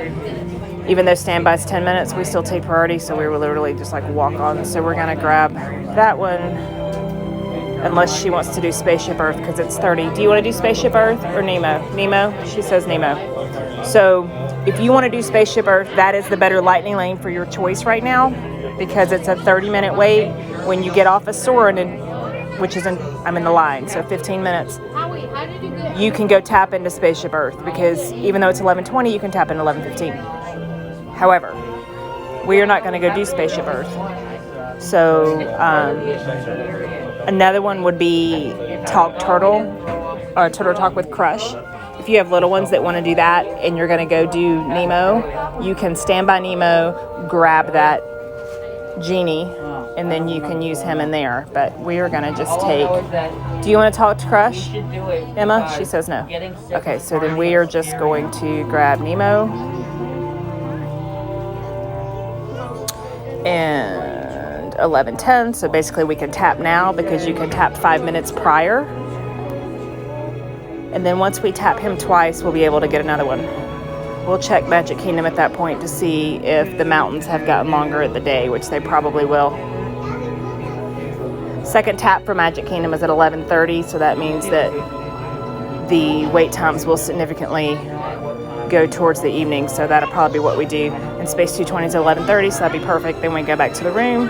Even though standby's 10 minutes, we still take priority, so we were literally just like walk on. So we're going to grab that one, unless she wants to do Spaceship Earth, because it's 30. Do you want to do Spaceship Earth or Nemo? Nemo? She says Nemo. So if you want to do Spaceship Earth, that is the better lightning lane for your choice right now, because it's a 30-minute wait when you get off of Soarin', which is I'm in the line, so 15 minutes. You can go tap into Spaceship Earth, because even though it's 11:20, you can tap into 11:15. However, we are not going to go do Spaceship Earth. So another one would be Talk Turtle, or Turtle Talk with Crush. If you have little ones that want to do that and you're going to go do Nemo, you can stand by Nemo, grab that Genie, and then you can use him in there. But we are going to just take... Do you want to talk to Crush, Emma? She says no. Okay, so then we are just going to grab Nemo. And 11:10, so basically we can tap now, because you can tap 5 minutes prior. And then once we tap him twice, we'll be able to get another one. We'll check Magic Kingdom at that point to see if the mountains have gotten longer at the day, which they probably will. Second tap for Magic Kingdom is at 11:30, so that means that the wait times will significantly go towards the evening, so that'll probably be what we do. And Space 220 is at 11:30, so that'd be perfect. Then we go back to the room,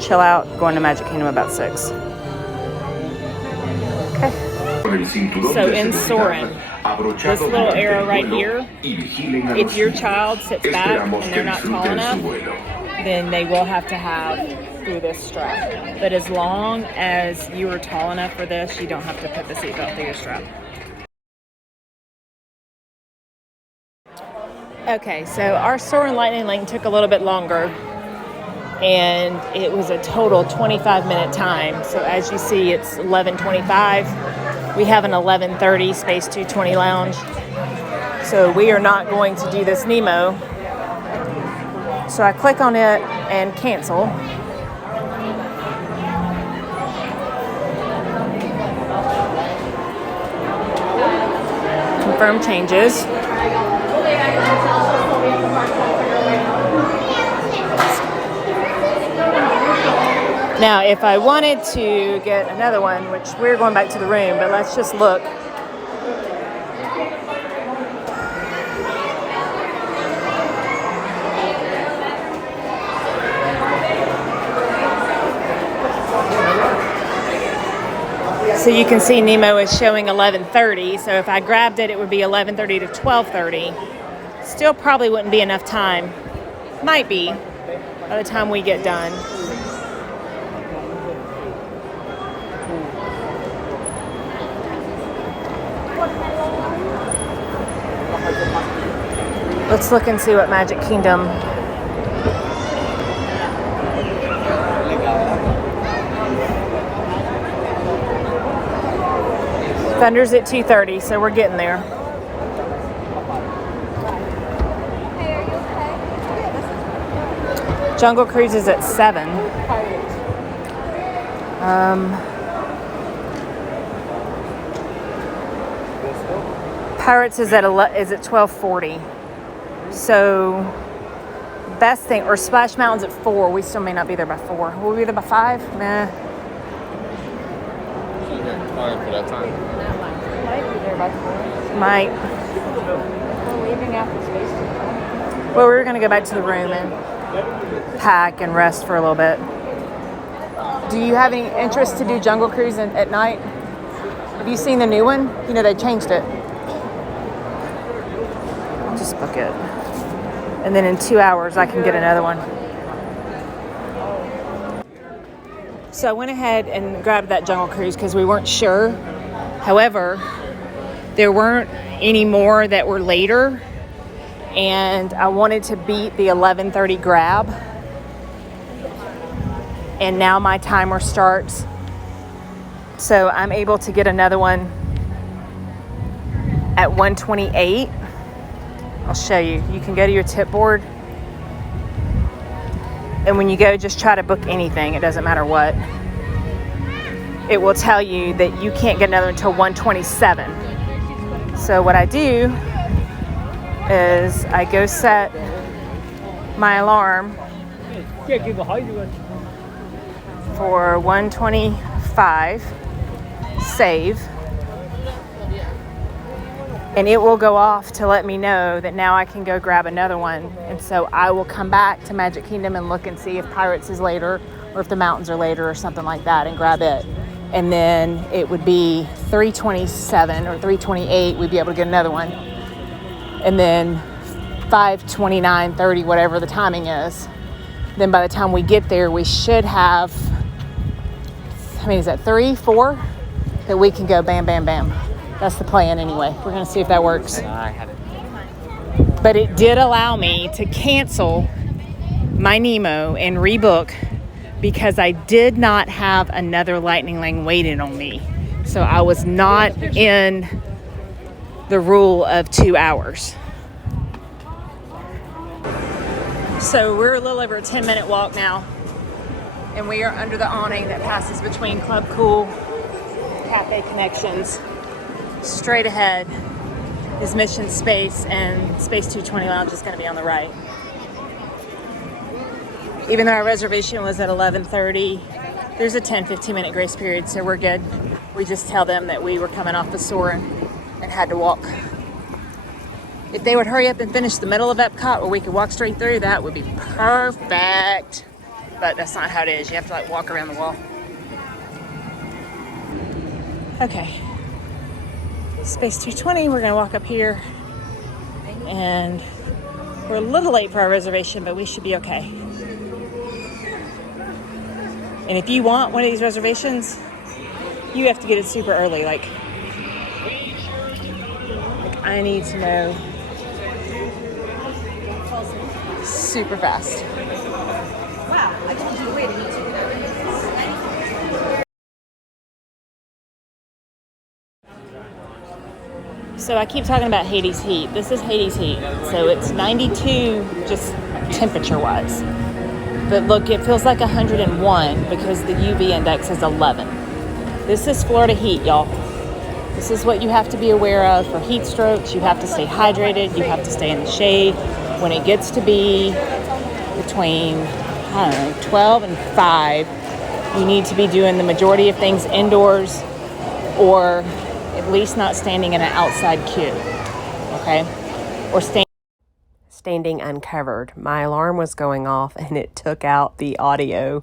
chill out, going to Magic Kingdom about 6. Okay. So in Soarin', this little arrow right here, if your child sits back and they're not tall enough, then they will have to have through this strap. But as long as you are tall enough for this, you don't have to put the seatbelt through your strap. Okay, so our Soarin' Lightning Lane took a little bit longer, and it was a total 25-minute time. So as you see, it's 11:25. We have an 11:30 Space 220 lounge. So we are not going to do this Nemo. So I click on it and cancel. Confirm changes. Now, if I wanted to get another one, which we're going back to the room, but let's just look. So you can see Nemo is showing 11:30. So if I grabbed it, it would be 11:30 to 12:30. Still probably wouldn't be enough time. Might be by the time we get done. Let's look and see what Magic Kingdom. Thunder's at 2:30, so we're getting there. Jungle Cruise is at 7. Pirates is at 12:40. So best thing, or Splash Mountain's at 4. We still may not be there by 4. Will we be there by 5? Nah. For that time. Might be there by 4. Might. We're leaving after Space 220. Well, we're going to go back to the room and pack and rest for a little bit. Do you have any interest to do Jungle Cruise at night? Have you seen the new one? You know, they changed it. I'll just book it. And then in 2 hours, I can get another one. So I went ahead and grabbed that Jungle Cruise because we weren't sure. However, there weren't any more that were later. And I wanted to beat the 11:30 grab. And now my timer starts. So I'm able to get another one at 1:28. I'll show you. You can go to your tip board. And when you go, just try to book anything. It doesn't matter what. It will tell you that you can't get another until 1:27. So what I do is I go set my alarm for 1:25, save, and it will go off to let me know that now I can go grab another one. And so I will come back to Magic Kingdom and look and see if Pirates is later or if the Mountains are later or something like that and grab it. And then it would be 3:27 or 3:28, we'd be able to get another one. And then 5:29, 30, whatever the timing is. Then by the time we get there, we should have, I mean, is that 3, 4? That we can go bam, bam, bam. That's the plan anyway. We're gonna see if that works. I haven't. But it did allow me to cancel my Nemo and rebook because I did not have another Lightning Lane waiting on me. So I was not in the rule of 2 hours. So we're a little over a 10-minute walk now, and we are under the awning that passes between Club Cool, Cafe Connections. Straight ahead is Mission Space, and Space 220 Lounge is going to be on the right. Even though our reservation was at 11:30, there's a 10-15 minute grace period, so we're good. We just tell them that we were coming off the store and had to walk. If they would hurry up and finish the middle of EPCOT where we could walk straight through, that would be perfect. But that's not how it is. You have to like walk around the wall. Okay. Space 220, we're gonna walk up here. And we're a little late for our reservation, but we should be okay. And if you want one of these reservations, you have to get it super early. Like I need to know super fast. Wow, I told you to wait. So I keep talking about Hades heat. This is Hades heat. So it's 92 just temperature-wise. But look, it feels like 101 because the UV index is 11. This is Florida heat, y'all. This is what you have to be aware of for heat strokes. You have to stay hydrated. You have to stay in the shade. When it gets to be between, 12 and 5, you need to be doing the majority of things indoors or at least not standing in an outside queue, okay? Or Standing uncovered. My alarm was going off and it took out the audio,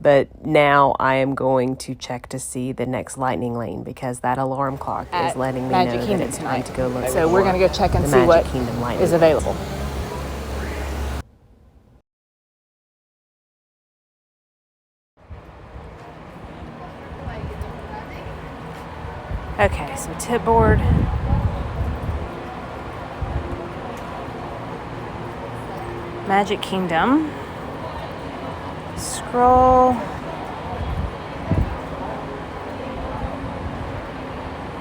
but now I am going to check to see the next Lightning Lane because that alarm clock is letting me Magic know Kingdom that it's time to go look. So we're going to go check and see what is available. Okay, so tip board. Magic Kingdom. Scroll.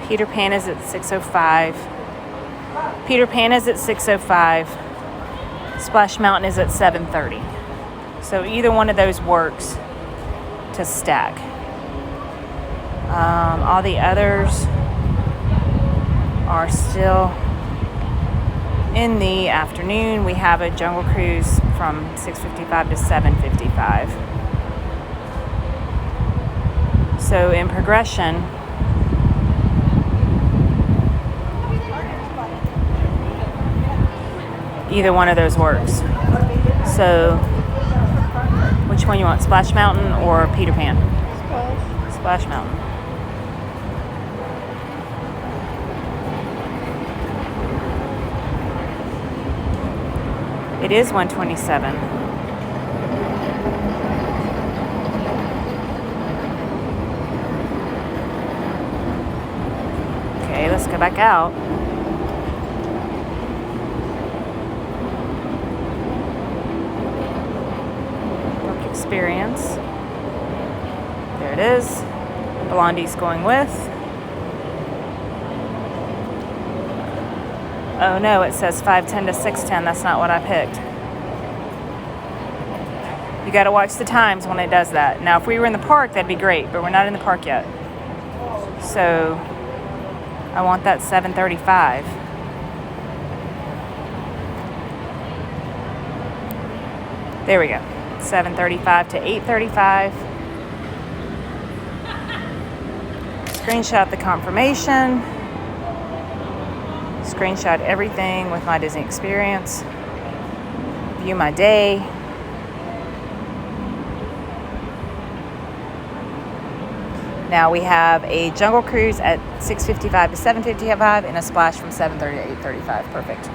Peter Pan is at 6:05. Peter Pan is at 6:05. Splash Mountain is at 7:30. So either one of those works to stack. All the others are still in the afternoon. We have a Jungle Cruise from 6:55 to 7:55. So in progression, either one of those works. So which one you want, Splash Mountain or Peter Pan? Splash Mountain. It is 127. Okay, let's go back out. Work experience. There it is. Blondie's going with. Oh no, it says 510 to 610. That's not what I picked. You got to watch the times when it does that. Now, if we were in the park, that'd be great, but we're not in the park yet. So, I want that 7:35. There we go. 7:35 to 8:35. Screenshot the confirmation. Screenshot everything with my Disney experience. View my day. Now we have a Jungle Cruise at 6:55 to 7:55 and a splash from 7:30 to 8:35. Perfect.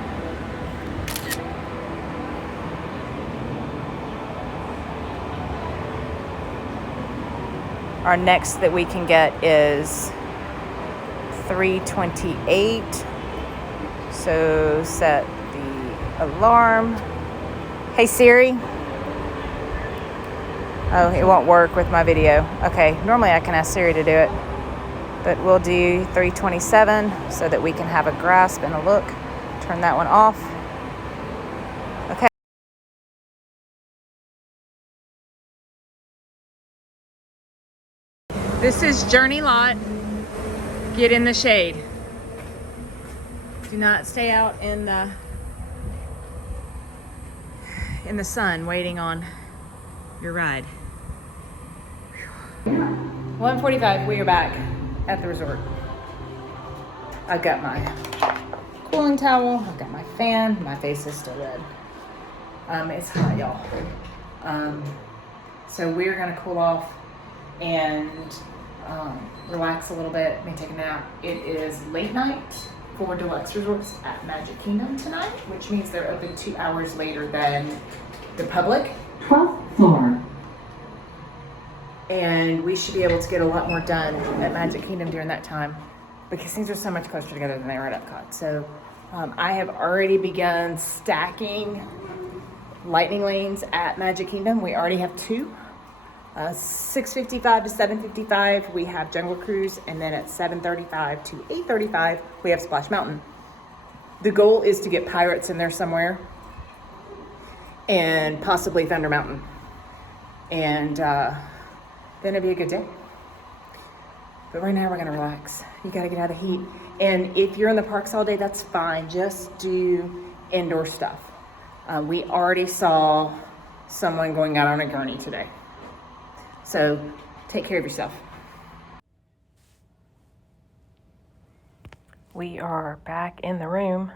Our next that we can get is 3:28. So set the alarm. Hey Siri. Oh, it won't work with my video. Okay, normally I can ask Siri to do it. But we'll do 3:27 so that we can have a grasp and a look. Turn that one off. Okay. This is Journey Lot. Get in the shade. Do not stay out in the sun waiting on your ride. 1:45, we are back at the resort. I've got my cooling towel, I've got my fan, my face is still red. It's hot, y'all. So we're gonna cool off and relax a little bit, maybe take a nap. It is late night for Deluxe Resorts at Magic Kingdom tonight, which means they're open 2 hours later than the public. 12th floor. And we should be able to get a lot more done at Magic Kingdom during that time because things are so much closer together than they are at EPCOT. So I have already begun stacking lightning lanes at Magic Kingdom. We already have 2. 6:55 to 7:55 we have Jungle Cruise, and then at 7:35 to 8:35 we have Splash Mountain. The goal is to get Pirates in there somewhere, and possibly Thunder Mountain, and then it'll be a good day. But right now we're gonna relax. You gotta get out of the heat, and if you're in the parks all day, that's fine. Just do indoor stuff. We already saw someone going out on a gurney today. So take care of yourself. We are back in the room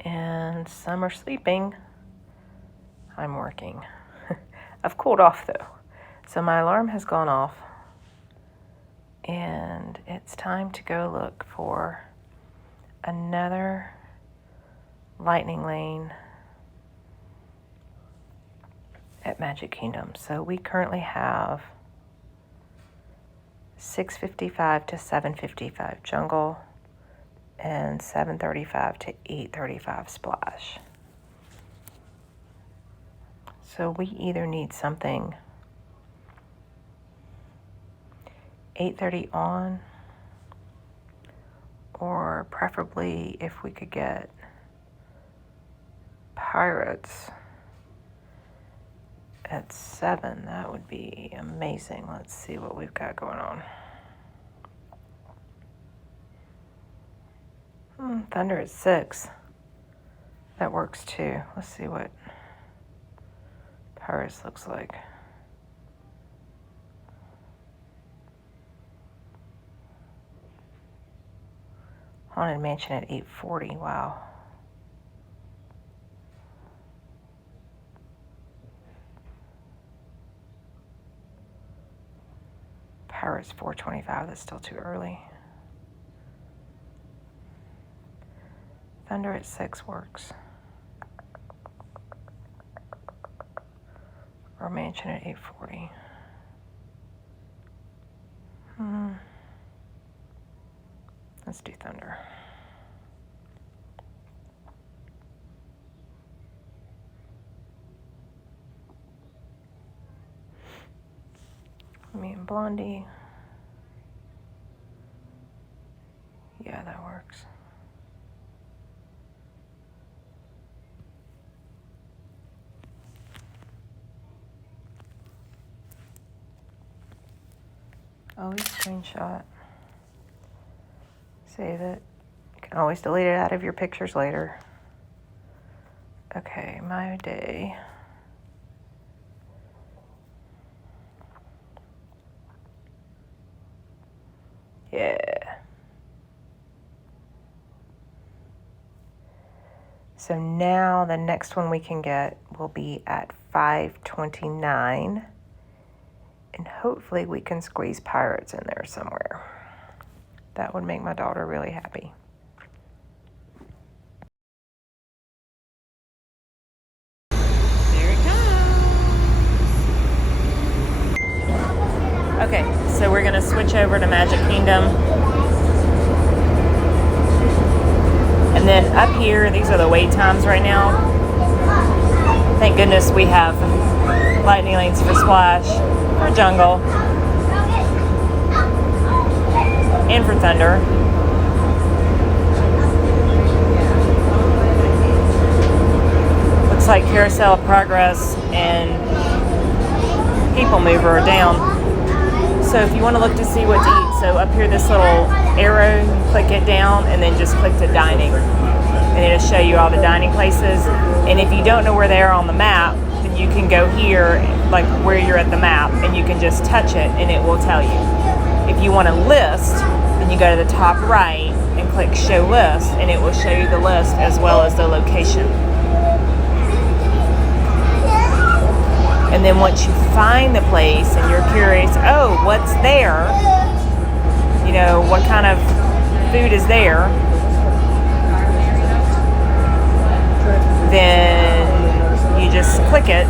and some are sleeping. I'm working. I've cooled off though. So my alarm has gone off and it's time to go look for another lightning lane at Magic Kingdom. So we currently have 6:55 to 7:55 Jungle and 7:35 to 8:35 Splash. So we either need something 8:30 on, or preferably if we could get Pirates at 7, that would be amazing. Let's see what we've got going on. Thunder at 6. That works too. Let's see what Pirates looks like. Haunted Mansion at 8:40. Wow. Pirates it's 4:25. That's still too early. Thunder at 6 works. Or Mansion at 8:40. Let's do Thunder. Me and Blondie. Yeah, that works. Always screenshot. Save it. You can always delete it out of your pictures later. Okay, my day. Yeah. So now the next one we can get will be at 5:29. And hopefully we can squeeze Pirates in there somewhere. That would make my daughter really happy. There it comes. Okay, so we're gonna switch over to Magic Kingdom. And then up here, these are the wait times right now. Thank goodness we have lightning lanes for Splash, for Jungle, and for Thunder. Looks like Carousel of Progress and People Mover are down. So if you want to look to see what to eat, so up here this little arrow, click it down and then just click to dining. And it'll show you all the dining places. And if you don't know where they are on the map, then you can go here, like where you're at the map, and you can just touch it and it will tell you. If you want a list, then you go to the top right and click show list, and it will show you the list as well as the location. And then once you find the place and you're curious, oh, what's there? You know, what kind of food is there? Then you just click it,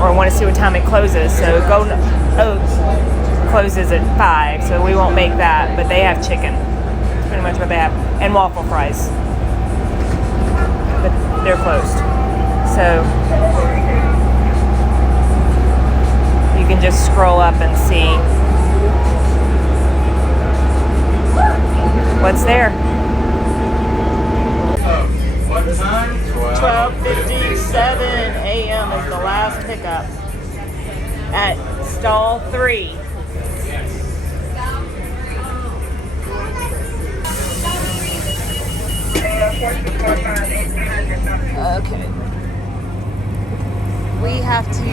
or want to see what time it closes. So Golden Oaks closes at 5, so we won't make that, but they have chicken. That's pretty much what they have. And waffle fries. But they're closed. So you can just scroll up and see what's there. What time? 12:57 a.m. is the last pickup at stall 3. Okay. We have to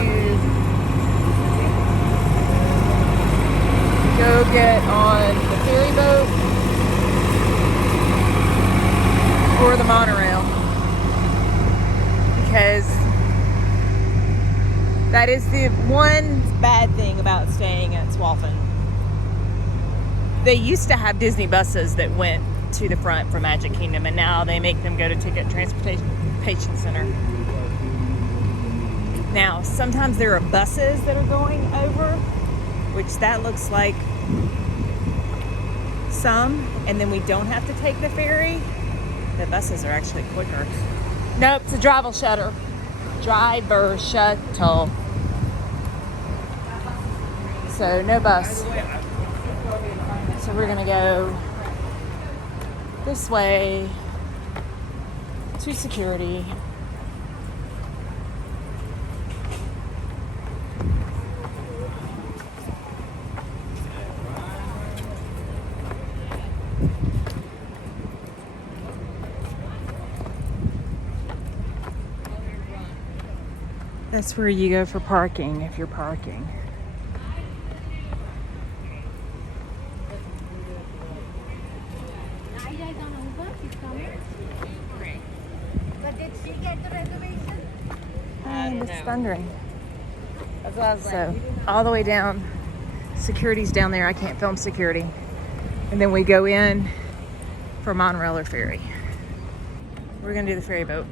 go get on the ferry boat or the monorail, because that is the one bad thing about staying at Swalfin. They used to have Disney buses that went to the front for Magic Kingdom, and now they make them go to Ticket Transportation Center. Now, sometimes there are buses that are going over, which that looks like some, and then we don't have to take the ferry. The buses are actually quicker. Nope, it's a driver shuttle. Driver shuttle. So no bus. So we're gonna go this way to security. That's where you go for parking if you're parking. But did she get the reservation? And it's thundering. So all the way down Security's down there. I can't film security. And then we go in for monorail or ferry. We're gonna do the ferry boat.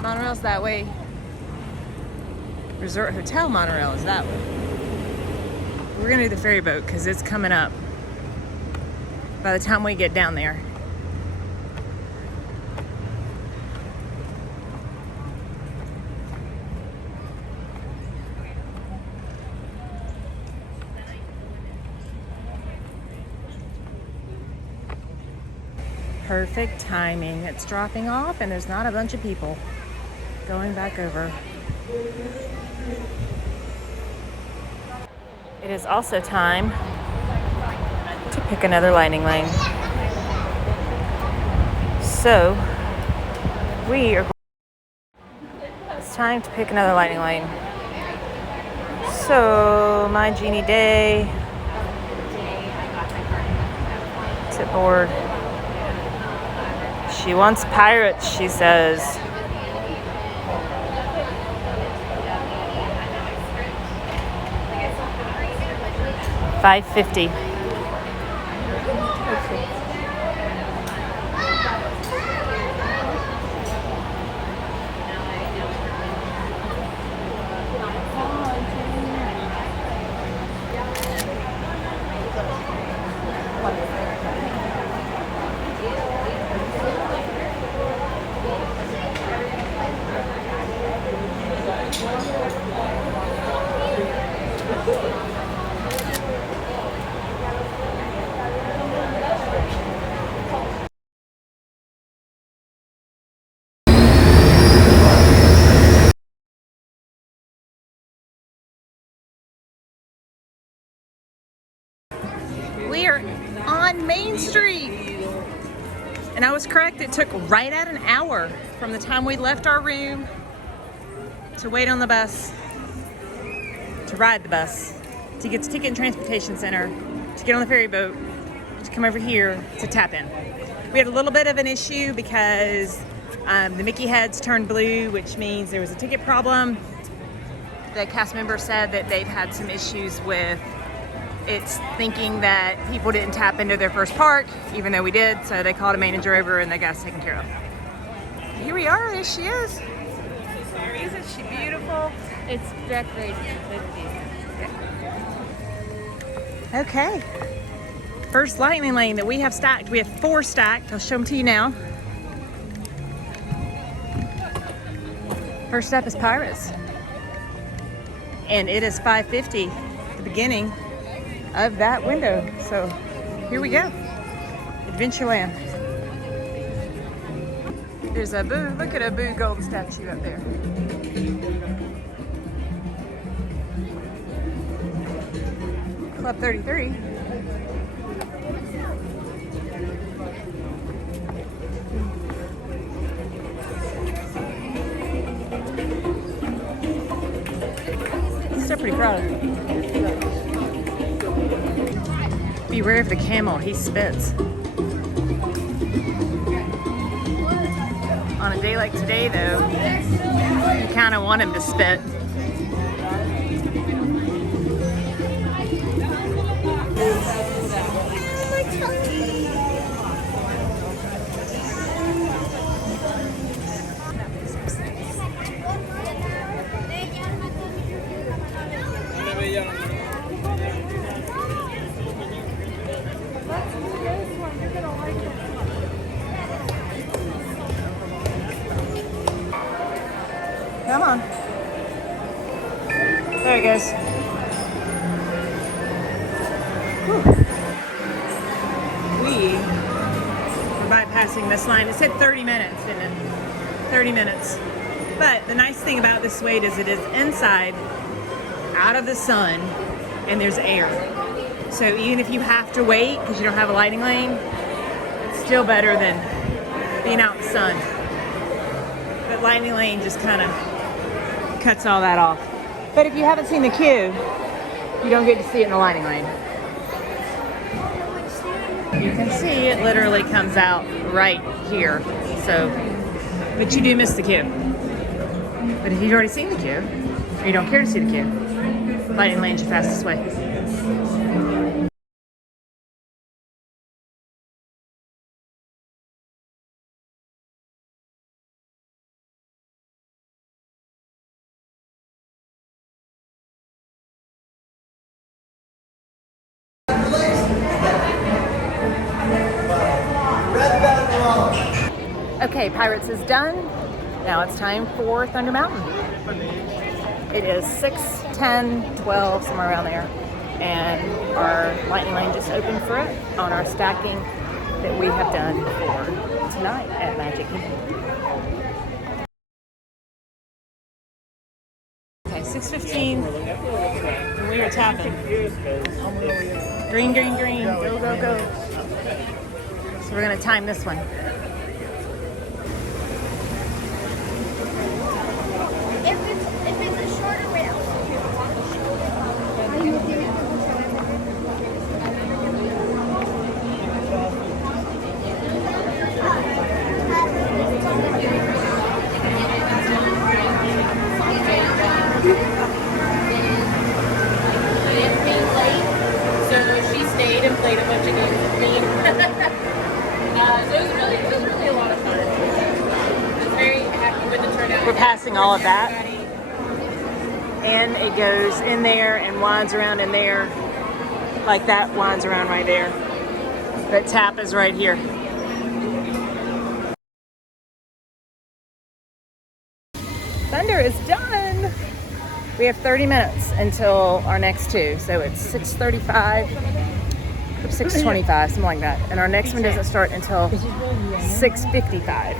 Monorail's that way. Resort Hotel monorail is that way. We're gonna do the ferry boat because it's coming up by the time we get down there. Perfect timing. It's dropping off and there's not a bunch of people going back over. It is also time to pick another lightning lane. So it's time to pick another lightning lane. So my Genie day to board. She wants pirates, she says. $5.50. We are on Main Street. And I was correct, it took right at an hour from the time we left our room to wait on the bus, to ride the bus, to get to Ticket and Transportation Center, to get on the ferry boat, to come over here to tap in. We had a little bit of an issue because the Mickey heads turned blue, which means there was a ticket problem. The cast member said that they've had some issues with it's thinking that people didn't tap into their first park, even though we did, so they called a manager over and they got us taken care of. Here we are, there she is. Isn't she beautiful? It's decorated. Okay. First lightning lane that we have stacked. We have 4 stacked. I'll show them to you now. First up is Pirates. And it is $5.50 at the beginning of that window. So here we go. Adventureland. There's a Boo. Look at a Boo gold statue up there. Club 33. Still pretty crowded. Beware of the camel, he spits. On a day like today though, you kind of want him to spit. Come on. There he goes. Whew. We were bypassing this line. It said 30 minutes, didn't it? 30 minutes. But the nice thing about this wait is it is inside, out of the sun, and there's air. So even if you have to wait because you don't have a lighting lane, it's still better than being out in the sun. But lightning lane just kind of cuts all that off. But if you haven't seen the queue, you don't get to see it in the lighting lane. You can see it literally comes out right here. So, but you do miss the queue. But if you've already seen the queue, or you don't care to see the queue, lighting lane's your fastest way. Okay, Pirates is done. Now it's time for Thunder Mountain. It is 6, 10, 12, somewhere around there. And our lightning lane just opened for it on our stacking that we have done for tonight at Magic Kingdom. Okay, 6:15, and we are tapping. Green, green, green, go, go, go. So we're gonna time this one. If it's a shorter way out. So she stayed and played a bunch of games with me. So it was really a lot of fun. I was very happy with the turnout. We're passing all of that. And it goes in there and winds around in there. Like that winds around right there. But tap is right here. Thunder is done. We have 30 minutes until our next two. So it's 6:35, 6:25, something like that. And our next one doesn't start until 6:55.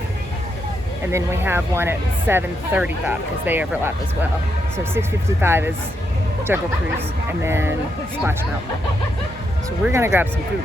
And then we have one at 7:35 because they overlap as well. So 6:55 is Jungle Cruise and then Splash Mountain. So we're gonna grab some food.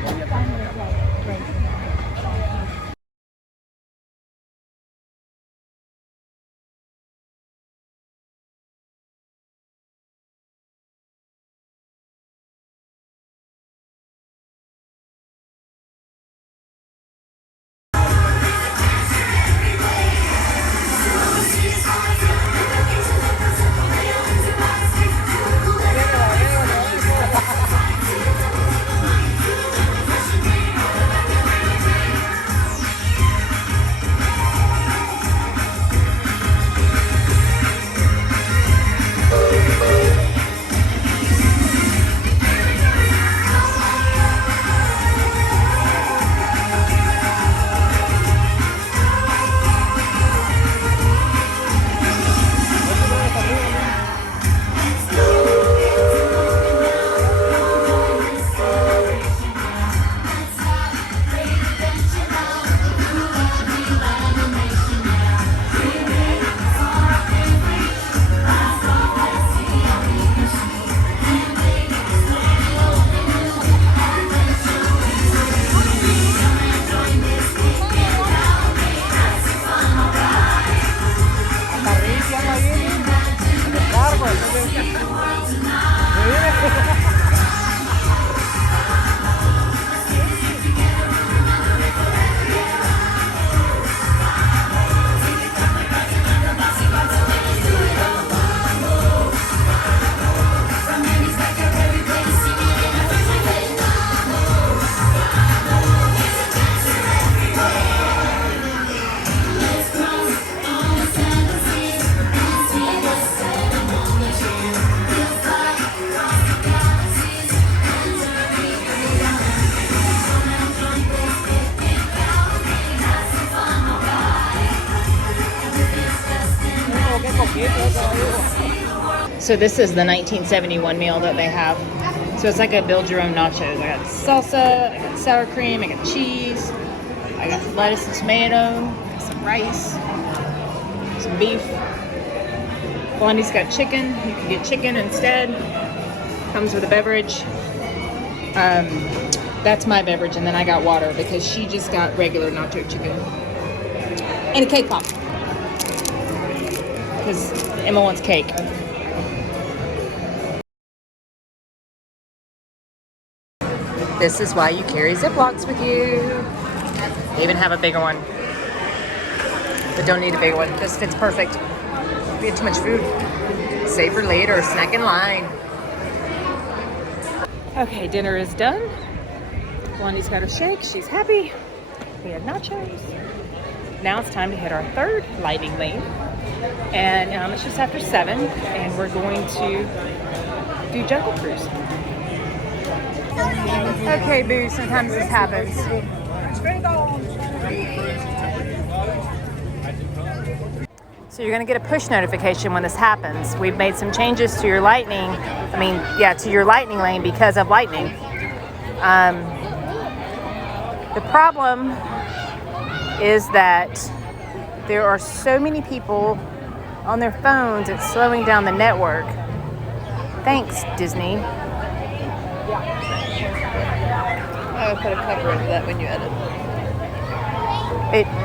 So this is the 1971 meal that they have. So it's like a build your own nachos. I got salsa, I got sour cream, I got cheese, I got lettuce and tomato, some rice, some beef. Blondie's got chicken. You can get chicken instead. Comes with a beverage. That's my beverage, and then I got water because she just got regular nacho chicken. And a cake pop. Because Emma wants cake. This is why you carry Ziplocs with you. They even have a bigger one. But don't need a bigger one. This fits perfect. We had too much food. Save for later. Snack in line. Okay, dinner is done. Blondie's got her shake. She's happy. We had nachos. Now it's time to hit our third lightning lane. And it's just after 7. And we're going to do Jungle Cruise. Okay, boo, sometimes this happens. So you're going to get a push notification when this happens. We've made some changes to your to your lightning lane because of lightning. The problem is that there are so many people on their phones, it's slowing down the network. Thanks, Disney. I would put a cover over that when you edit.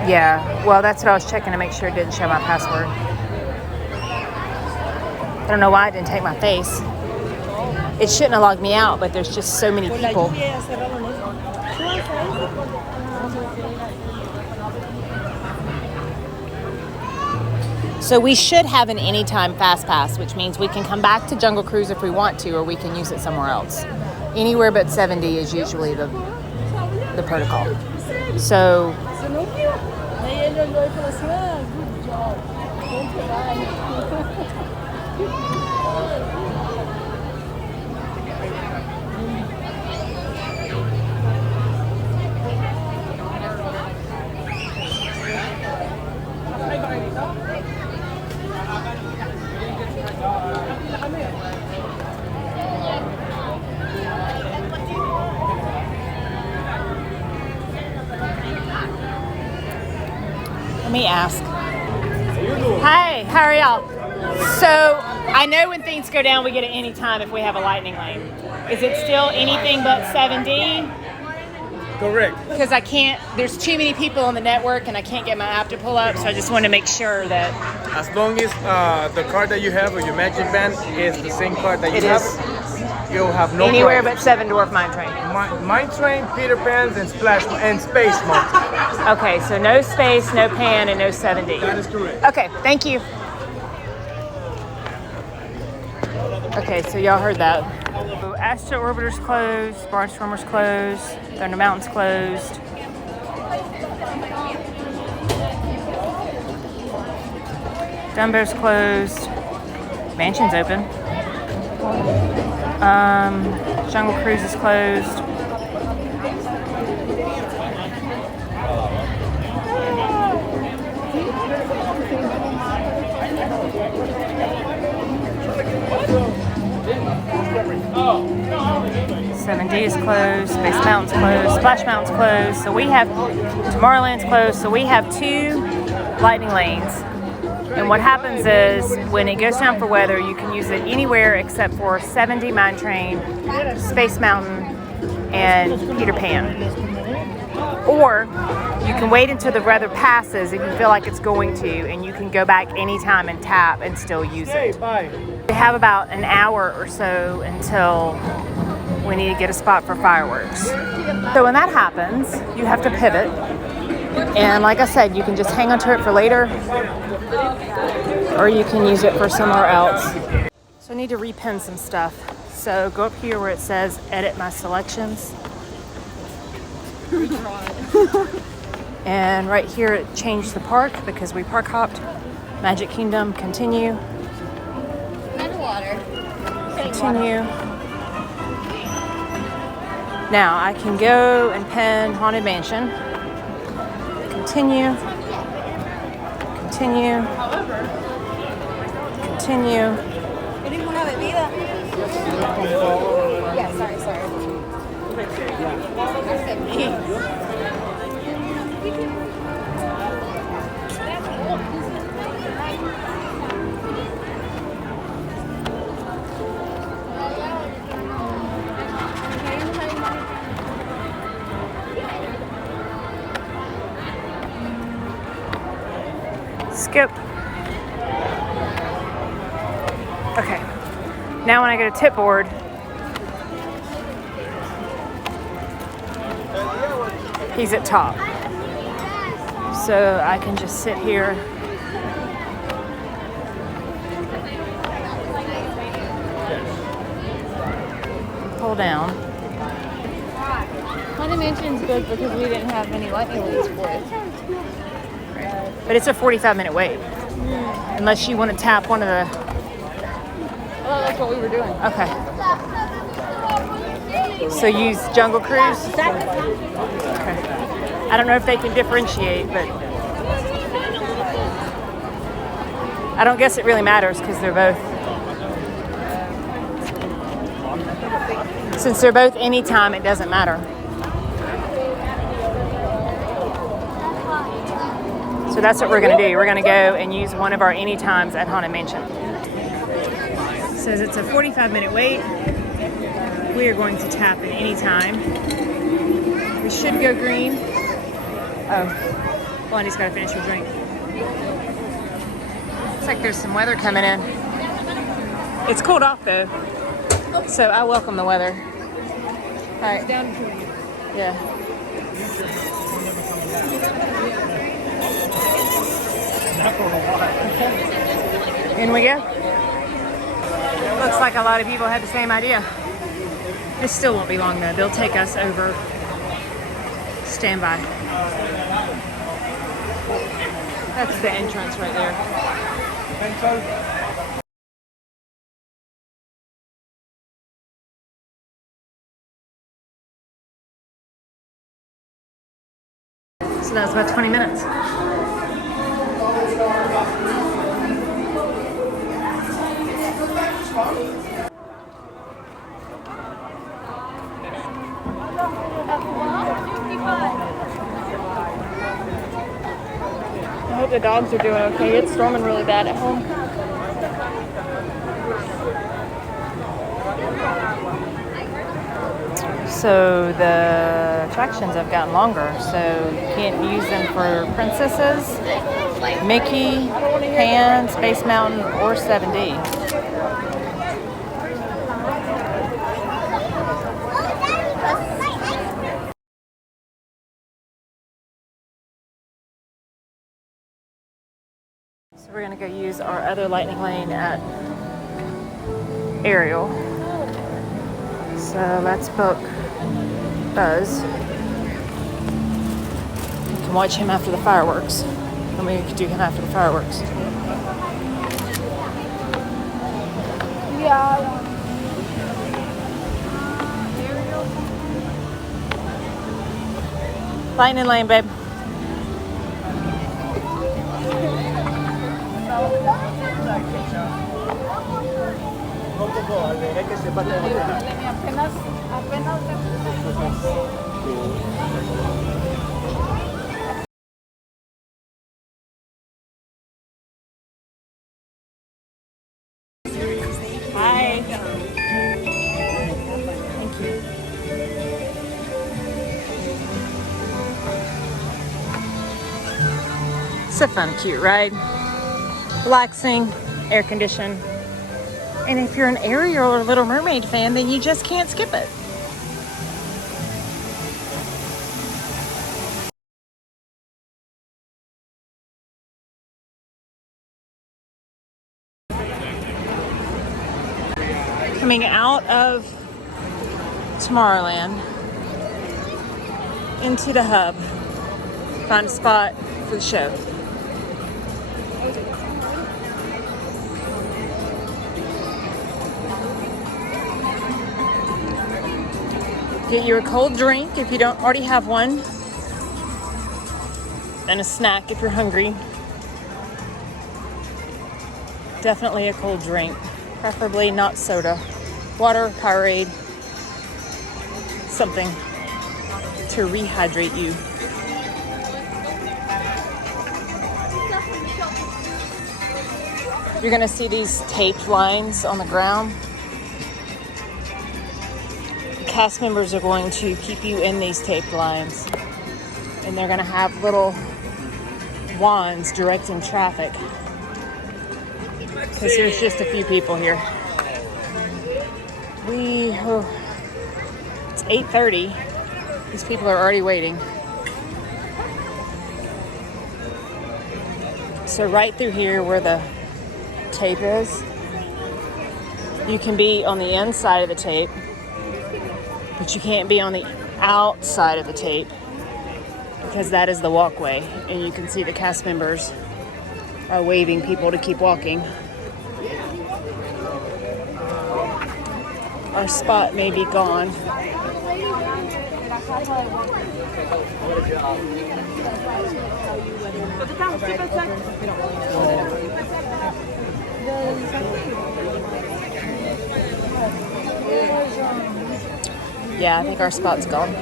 Yeah, well, that's what I was checking to make sure it didn't show my password. I don't know why it didn't take my face. It shouldn't have logged me out, but there's just so many people. So we should have an anytime fast pass, which means we can come back to Jungle Cruise if we want to, or we can use it somewhere else. Anywhere but 70 is usually the protocol. So let me ask. Hi, how are y'all? So I know when things go down, we get it any time if we have a lightning lane. Is it still anything but 7D? Correct. Because I can't, there's too many people on the network and I can't get my app to pull up, so I just want to make sure that As long as the card that you have or your magic band is the same card that you have, you'll have no anywhere problem. but Seven Dwarf Mine Train. Mine Train, Peter Pan's, and Space Mountain. Okay, so no Space, no Pan, and no 7D. That is correct. Okay, thank you. Okay, so y'all heard that. So Astro Orbiter's closed, Barnstormer's closed, Thunder Mountain's closed. Dumbo's closed. Mansion's open. Jungle Cruise is closed. Seven D is closed, Space Mountain's closed, Splash Mountain's closed, so we have Tomorrowland's closed, so we have 2 lightning lanes. And what happens is when it goes down for weather, you can use it anywhere except for 7D Mine Train, Space Mountain, and Peter Pan. Or you can wait until the weather passes if you feel like it's going to, and you can go back anytime and tap and still use it. We have about an hour or so until we need to get a spot for fireworks. So when that happens, you have to pivot. And like I said, you can just hang on to it for later, or you can use it for somewhere else. So I need to repin some stuff. So go up here where it says edit my selections. And right here it changed the park because we park hopped. Magic Kingdom, continue. Continue. Now I can go and pin Haunted Mansion. Continue. Continue. Continue. Yeah, sorry. Skip. Okay. Now when I go to tip board, he's at top. So I can just sit here. Pull down. Haunted Mansion's good because we didn't have any lightning lanes for it. But it's a 45-minute wait. Unless you want to tap one of the... Oh, that's what we were doing. Okay. So use Jungle Cruise? Okay. I don't know if they can differentiate, but I don't guess it really matters because they're both, since they're both anytime, it doesn't matter. So that's what we're going to do. We're going to go and use one of our anytimes at Haunted Mansion. Says it's a 45-minute wait. We are going to tap at anytime. We should go green. Oh, Blondie's got to finish her drink. Looks like there's some weather coming in. It's cooled off though, so I welcome the weather. All right. Yeah. In we go. Looks like a lot of people had the same idea. This still won't be long though. They'll take us over. Stand by. That's the entrance right there. So that was about 20 minutes. I hope the dogs are doing okay. It's storming really bad at home. So the attractions have gotten longer, so you can't use them for Princesses, Mickey, Pan, Space Mountain, or 7D. So we're gonna go use our other lightning lane at Ariel. So let's book Buzz. You can watch him after the fireworks. And we can do him after the fireworks. Yeah. Lightning lane, babe. Hi. Thank you. It's a fun, cute ride. Relaxing, air conditioned. And if you're an Ariel or Little Mermaid fan, then you just can't skip it. Coming out of Tomorrowland into the hub, find a spot for the show. Get you a cold drink if you don't already have one, and a snack if you're hungry. Definitely a cold drink, preferably not soda. Water, Powerade, something to rehydrate you. You're gonna see these taped lines on the ground. Cast members are going to keep you in these taped lines, and they're going to have little wands directing traffic because there's just a few people here. It's 8:30. These people are already waiting. So right through here where the tape is, you can be on the inside of the tape, but you can't be on the outside of the tape because that is the walkway, and you can see the cast members are waving people to keep walking. Our spot may be gone. Yeah, I think our spot's gone.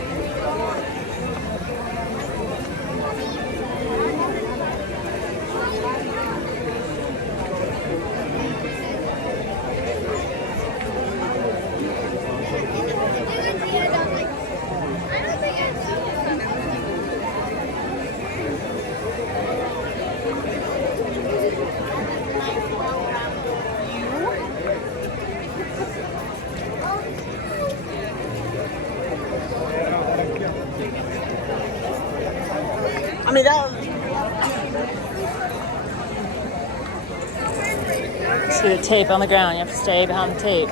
I mean, see the tape on the ground. You have to stay behind the tape.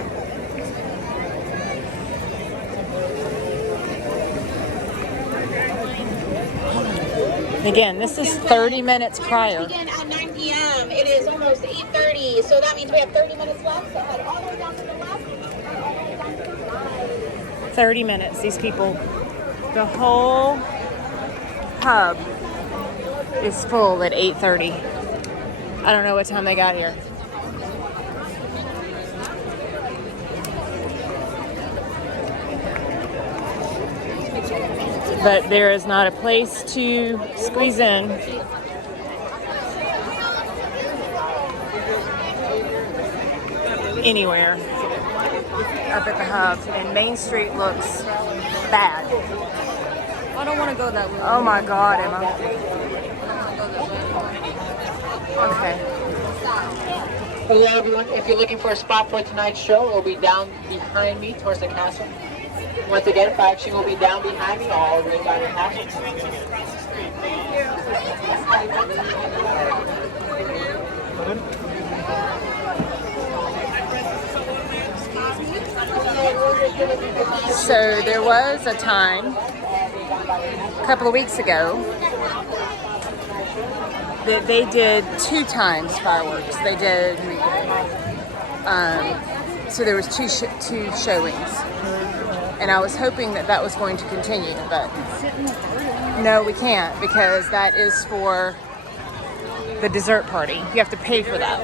Again, this is 30 minutes prior. Begin at 9 p.m. It is almost 8:30, so that means we have 30 minutes left. So head all the way down to the left, and all the way down to the right. 30 minutes. These people, the whole pub is full at 8:30. I don't know what time they got here. But there is not a place to squeeze in. Anywhere up at the hub, and Main Street looks bad. I don't want to go that way. Oh my God, Emma. Okay. Hello everyone, if you're looking for a spot for tonight's show, it will be down behind me towards the castle. Once again, fire action will be down behind me, all the way down the castle. So there was a time, a couple of weeks ago, that they did 2 times fireworks. They did, so there was two showings. And I was hoping that that was going to continue, but no, we can't, because that is for the dessert party. You have to pay for that.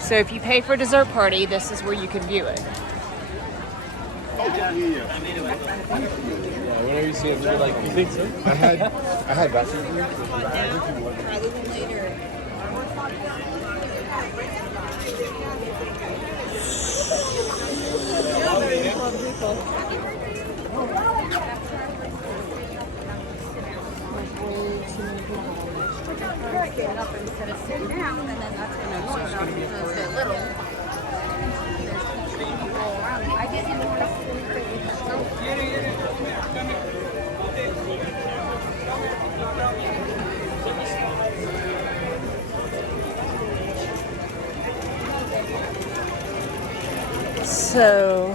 So if you pay for a dessert party, this is where you can view it. Whenever you see it, you're like, you think so? I had basketball. Get up instead of sitting down, and then that's going to push up because they're little. There's 3 people around. I get in So,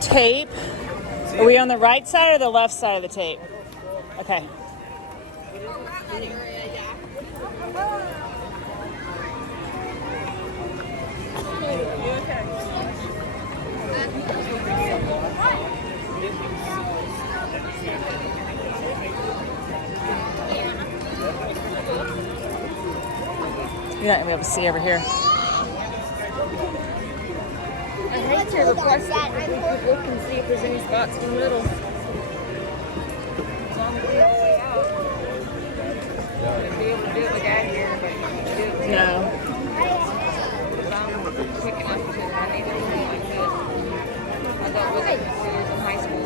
tape. Are we on the right side or the left side of the tape? Okay. You're not gonna be able to see over here. I hate to request that we could look and see if there's any spots in the middle. As long as we have a way out. I'd be able to do it with Dad here, but you can't do it with No. Because I'm quick enough to run anything like this. I thought with it when I was in high school.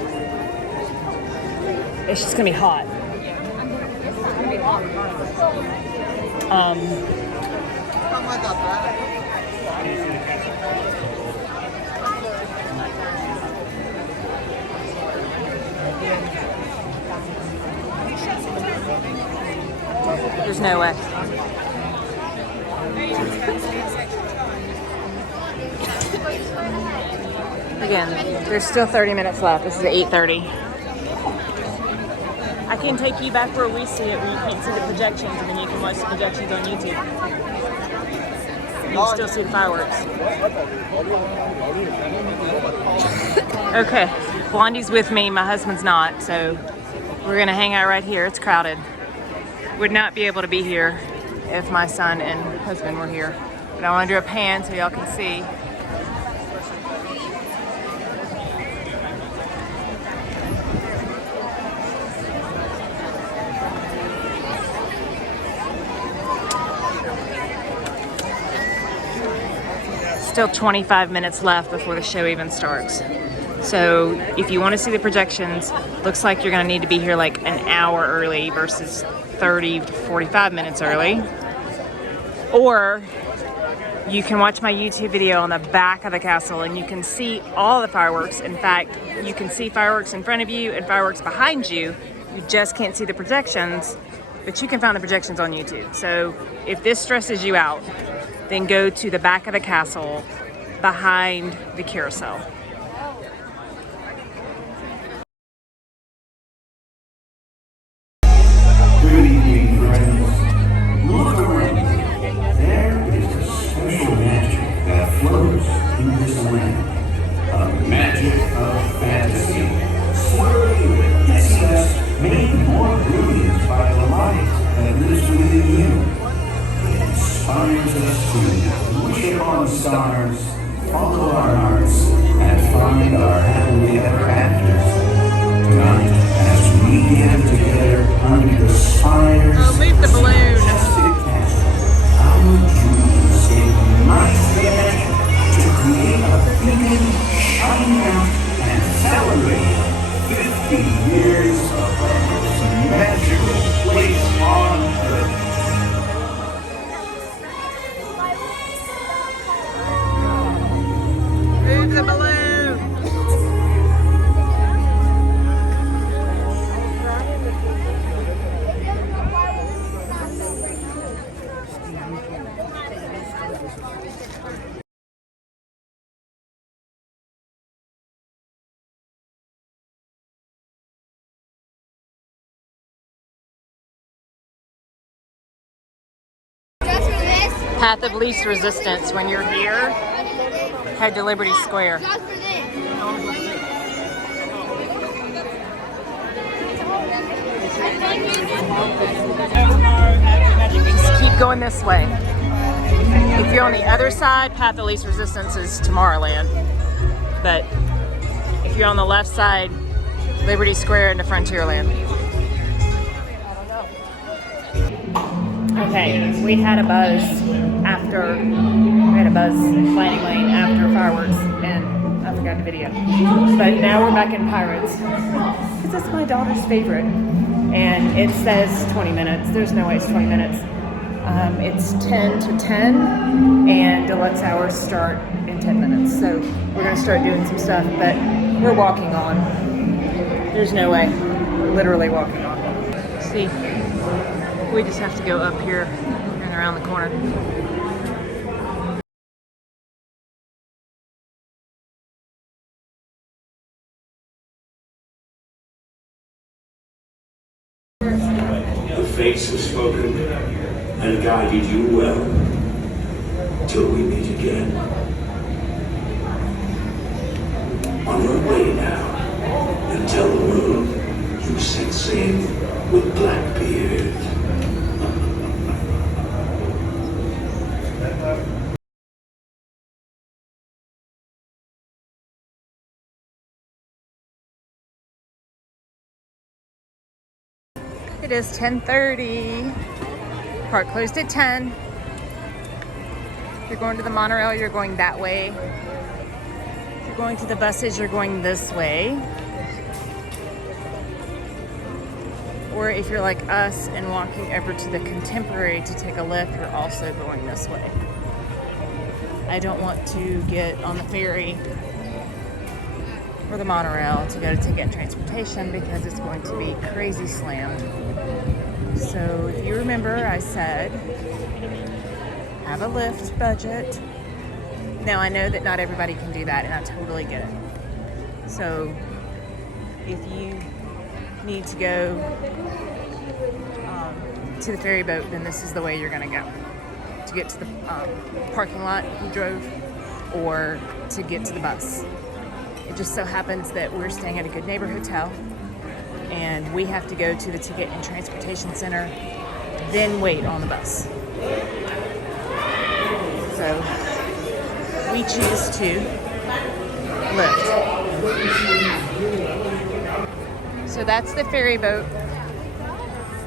It's just gonna be hot. It's going to be hot. There's no way. Again, there's still 30 minutes left. This is 8:30. I can take you back where we see it, where you can't see the projections, and then you can watch the projections on YouTube. You can still see the fireworks. Okay. Blondie's with me, my husband's not, so we're gonna hang out right here. It's crowded. Would not be able to be here if my son and husband were here. But I wanna do a pan so y'all can see. Still 25 minutes left before the show even starts. So if you want to see the projections, looks like you're going to need to be here like an hour early versus 30 to 45 minutes early. Or you can watch my YouTube video on the back of the castle and you can see all the fireworks. In fact, you can see fireworks in front of you and fireworks behind you. You just can't see the projections, but you can find the projections on YouTube. So if this stresses you out, then go to the back of the castle behind the carousel. Good evening, friends. Look around you. There is a special magic that flows in this land. A magic of fantasy. Swirling with dizziness, made more brilliant by the light that lives within you. It inspires us to wish upon stars, follow our hearts, and find our happily ever afters. Tonight, as we gather together under the spires Oh, leave the balloon. majestic castle, our dreams ignite the magic to create a beacon shining out and celebrating 50 years of the most magical place on earth. Move the balloon. Path of least resistance. When you're here, head to Liberty Square. Just keep going this way. If you're on the other side, path of least resistance is Tomorrowland. But if you're on the left side, Liberty Square into Frontierland. Okay, we had a buzz landing lane after fireworks, and I forgot the video. But now we're back in Pirates, because it's my daughter's favorite. And it says 20 minutes. There's no way it's 20 minutes. It's 10 to 10, and deluxe hours start in 10 minutes. So we're gonna start doing some stuff, but we're walking on. There's no way. We're literally walking on. See, we just have to go up here and around the corner. The fates have spoken and guided you well. Till we meet again. On your way now, and tell the world you set sail with Blackbeard. It is 10:30. Park closed at 10. If you're going to the monorail, you're going that way. If you're going to the buses, you're going this way. Or if you're like us and walking over to the Contemporary to take a lift, you're also going this way. I don't want to get on the ferry or the monorail to go to Ticket and Transportation because it's going to be crazy slammed. So if you remember, I said have a Lyft budget. Now I know that not everybody can do that, and I totally get it. So if you need to go to the ferry boat, then this is the way you're going to go to get to the parking lot if you drove, or to get to the bus It just so happens that we're staying at a Good Neighbor Hotel, and we have to go to the Ticket and Transportation Center, then wait on the bus. So we choose to Lyft. So that's the ferry boat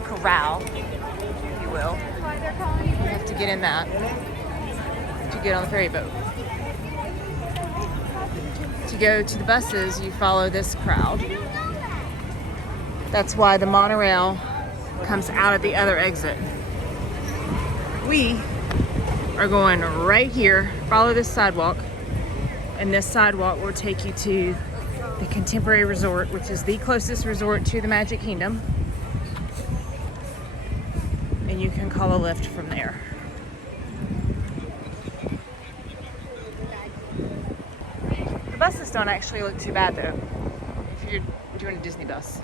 corral, if you will. You have to get in that to get on the ferry boat. To go to the buses, you follow this crowd. That's why the monorail comes out at the other exit. We are going right here, follow this sidewalk, and this sidewalk will take you to the Contemporary Resort, which is the closest resort to the Magic Kingdom. And you can call a Lyft from there. The buses don't actually look too bad though, if you're doing a Disney bus.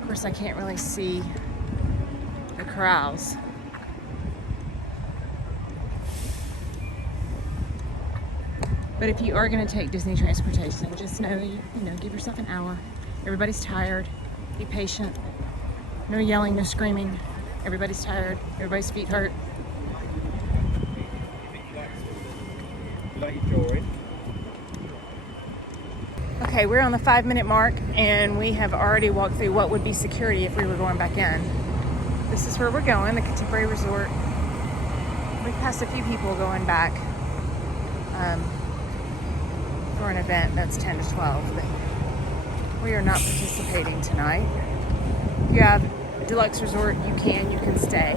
Of course, I can't really see the corrals. But if you are going to take Disney transportation, just know, give yourself an hour. Everybody's tired. Be patient. No yelling, no screaming. Everybody's tired. Everybody's feet hurt. Okay, we're on the 5-minute mark, and we have already walked through what would be security if we were going back in. This is where we're going, the Contemporary Resort. We've passed a few people going back for an event that's 10 to 12, but we are not participating tonight. If you have a deluxe resort, you can stay.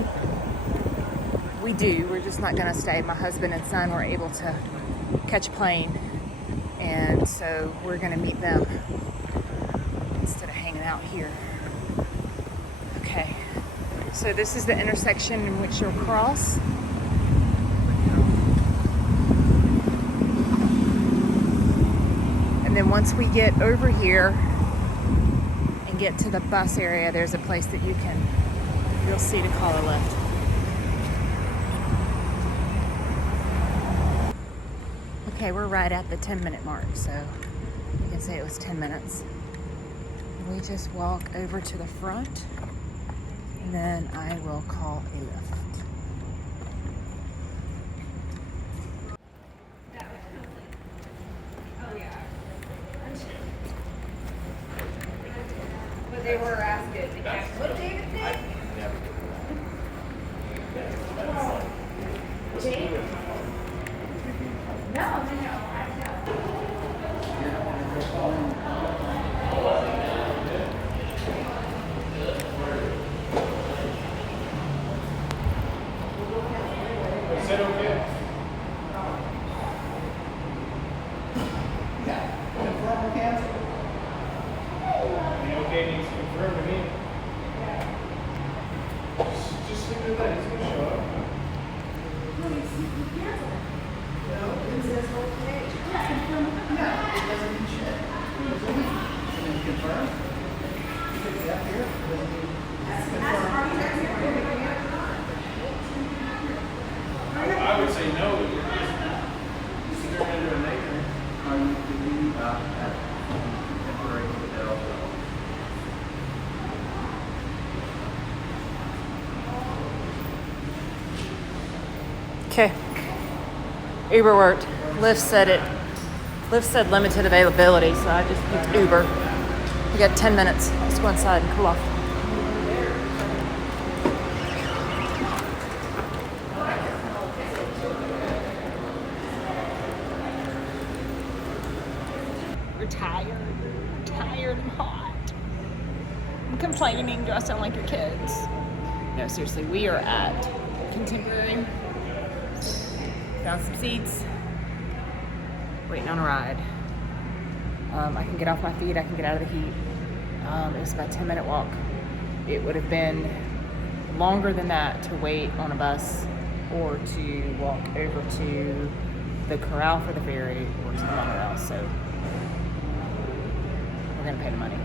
We do, we're just not gonna stay. My husband and son were able to catch a plane, and so we're gonna meet them instead of hanging out here. Okay, so this is the intersection in which you'll cross. And then once we get over here and get to the bus area, there's a place that you'll see to call a Lyft. Okay, we're right at the 10-minute mark, so you can say it was 10 minutes. We just walk over to the front, and then I will call a Lyft. They were asking, what David did? Jane? No. Is that okay? Okay, needs to confirm to me. Just leave it at that. He's gonna show up. I would say no. Consider it under a nightmare. Are you thinking about that temporary hotel? Okay, Uber worked. Lyft said limited availability, so I just picked Uber. We got 10 minutes. Let's go inside and cool off. We're tired and hot. I'm complaining. Do I sound like your kids? No, seriously, we are at Contemporary. Found some seats. Waiting on a ride. I can get off my feet. I can get out of the heat. It was about a 10-minute walk. It would have been longer than that to wait on a bus or to walk over to the corral for the ferry or to the monorail. So we're gonna pay the money.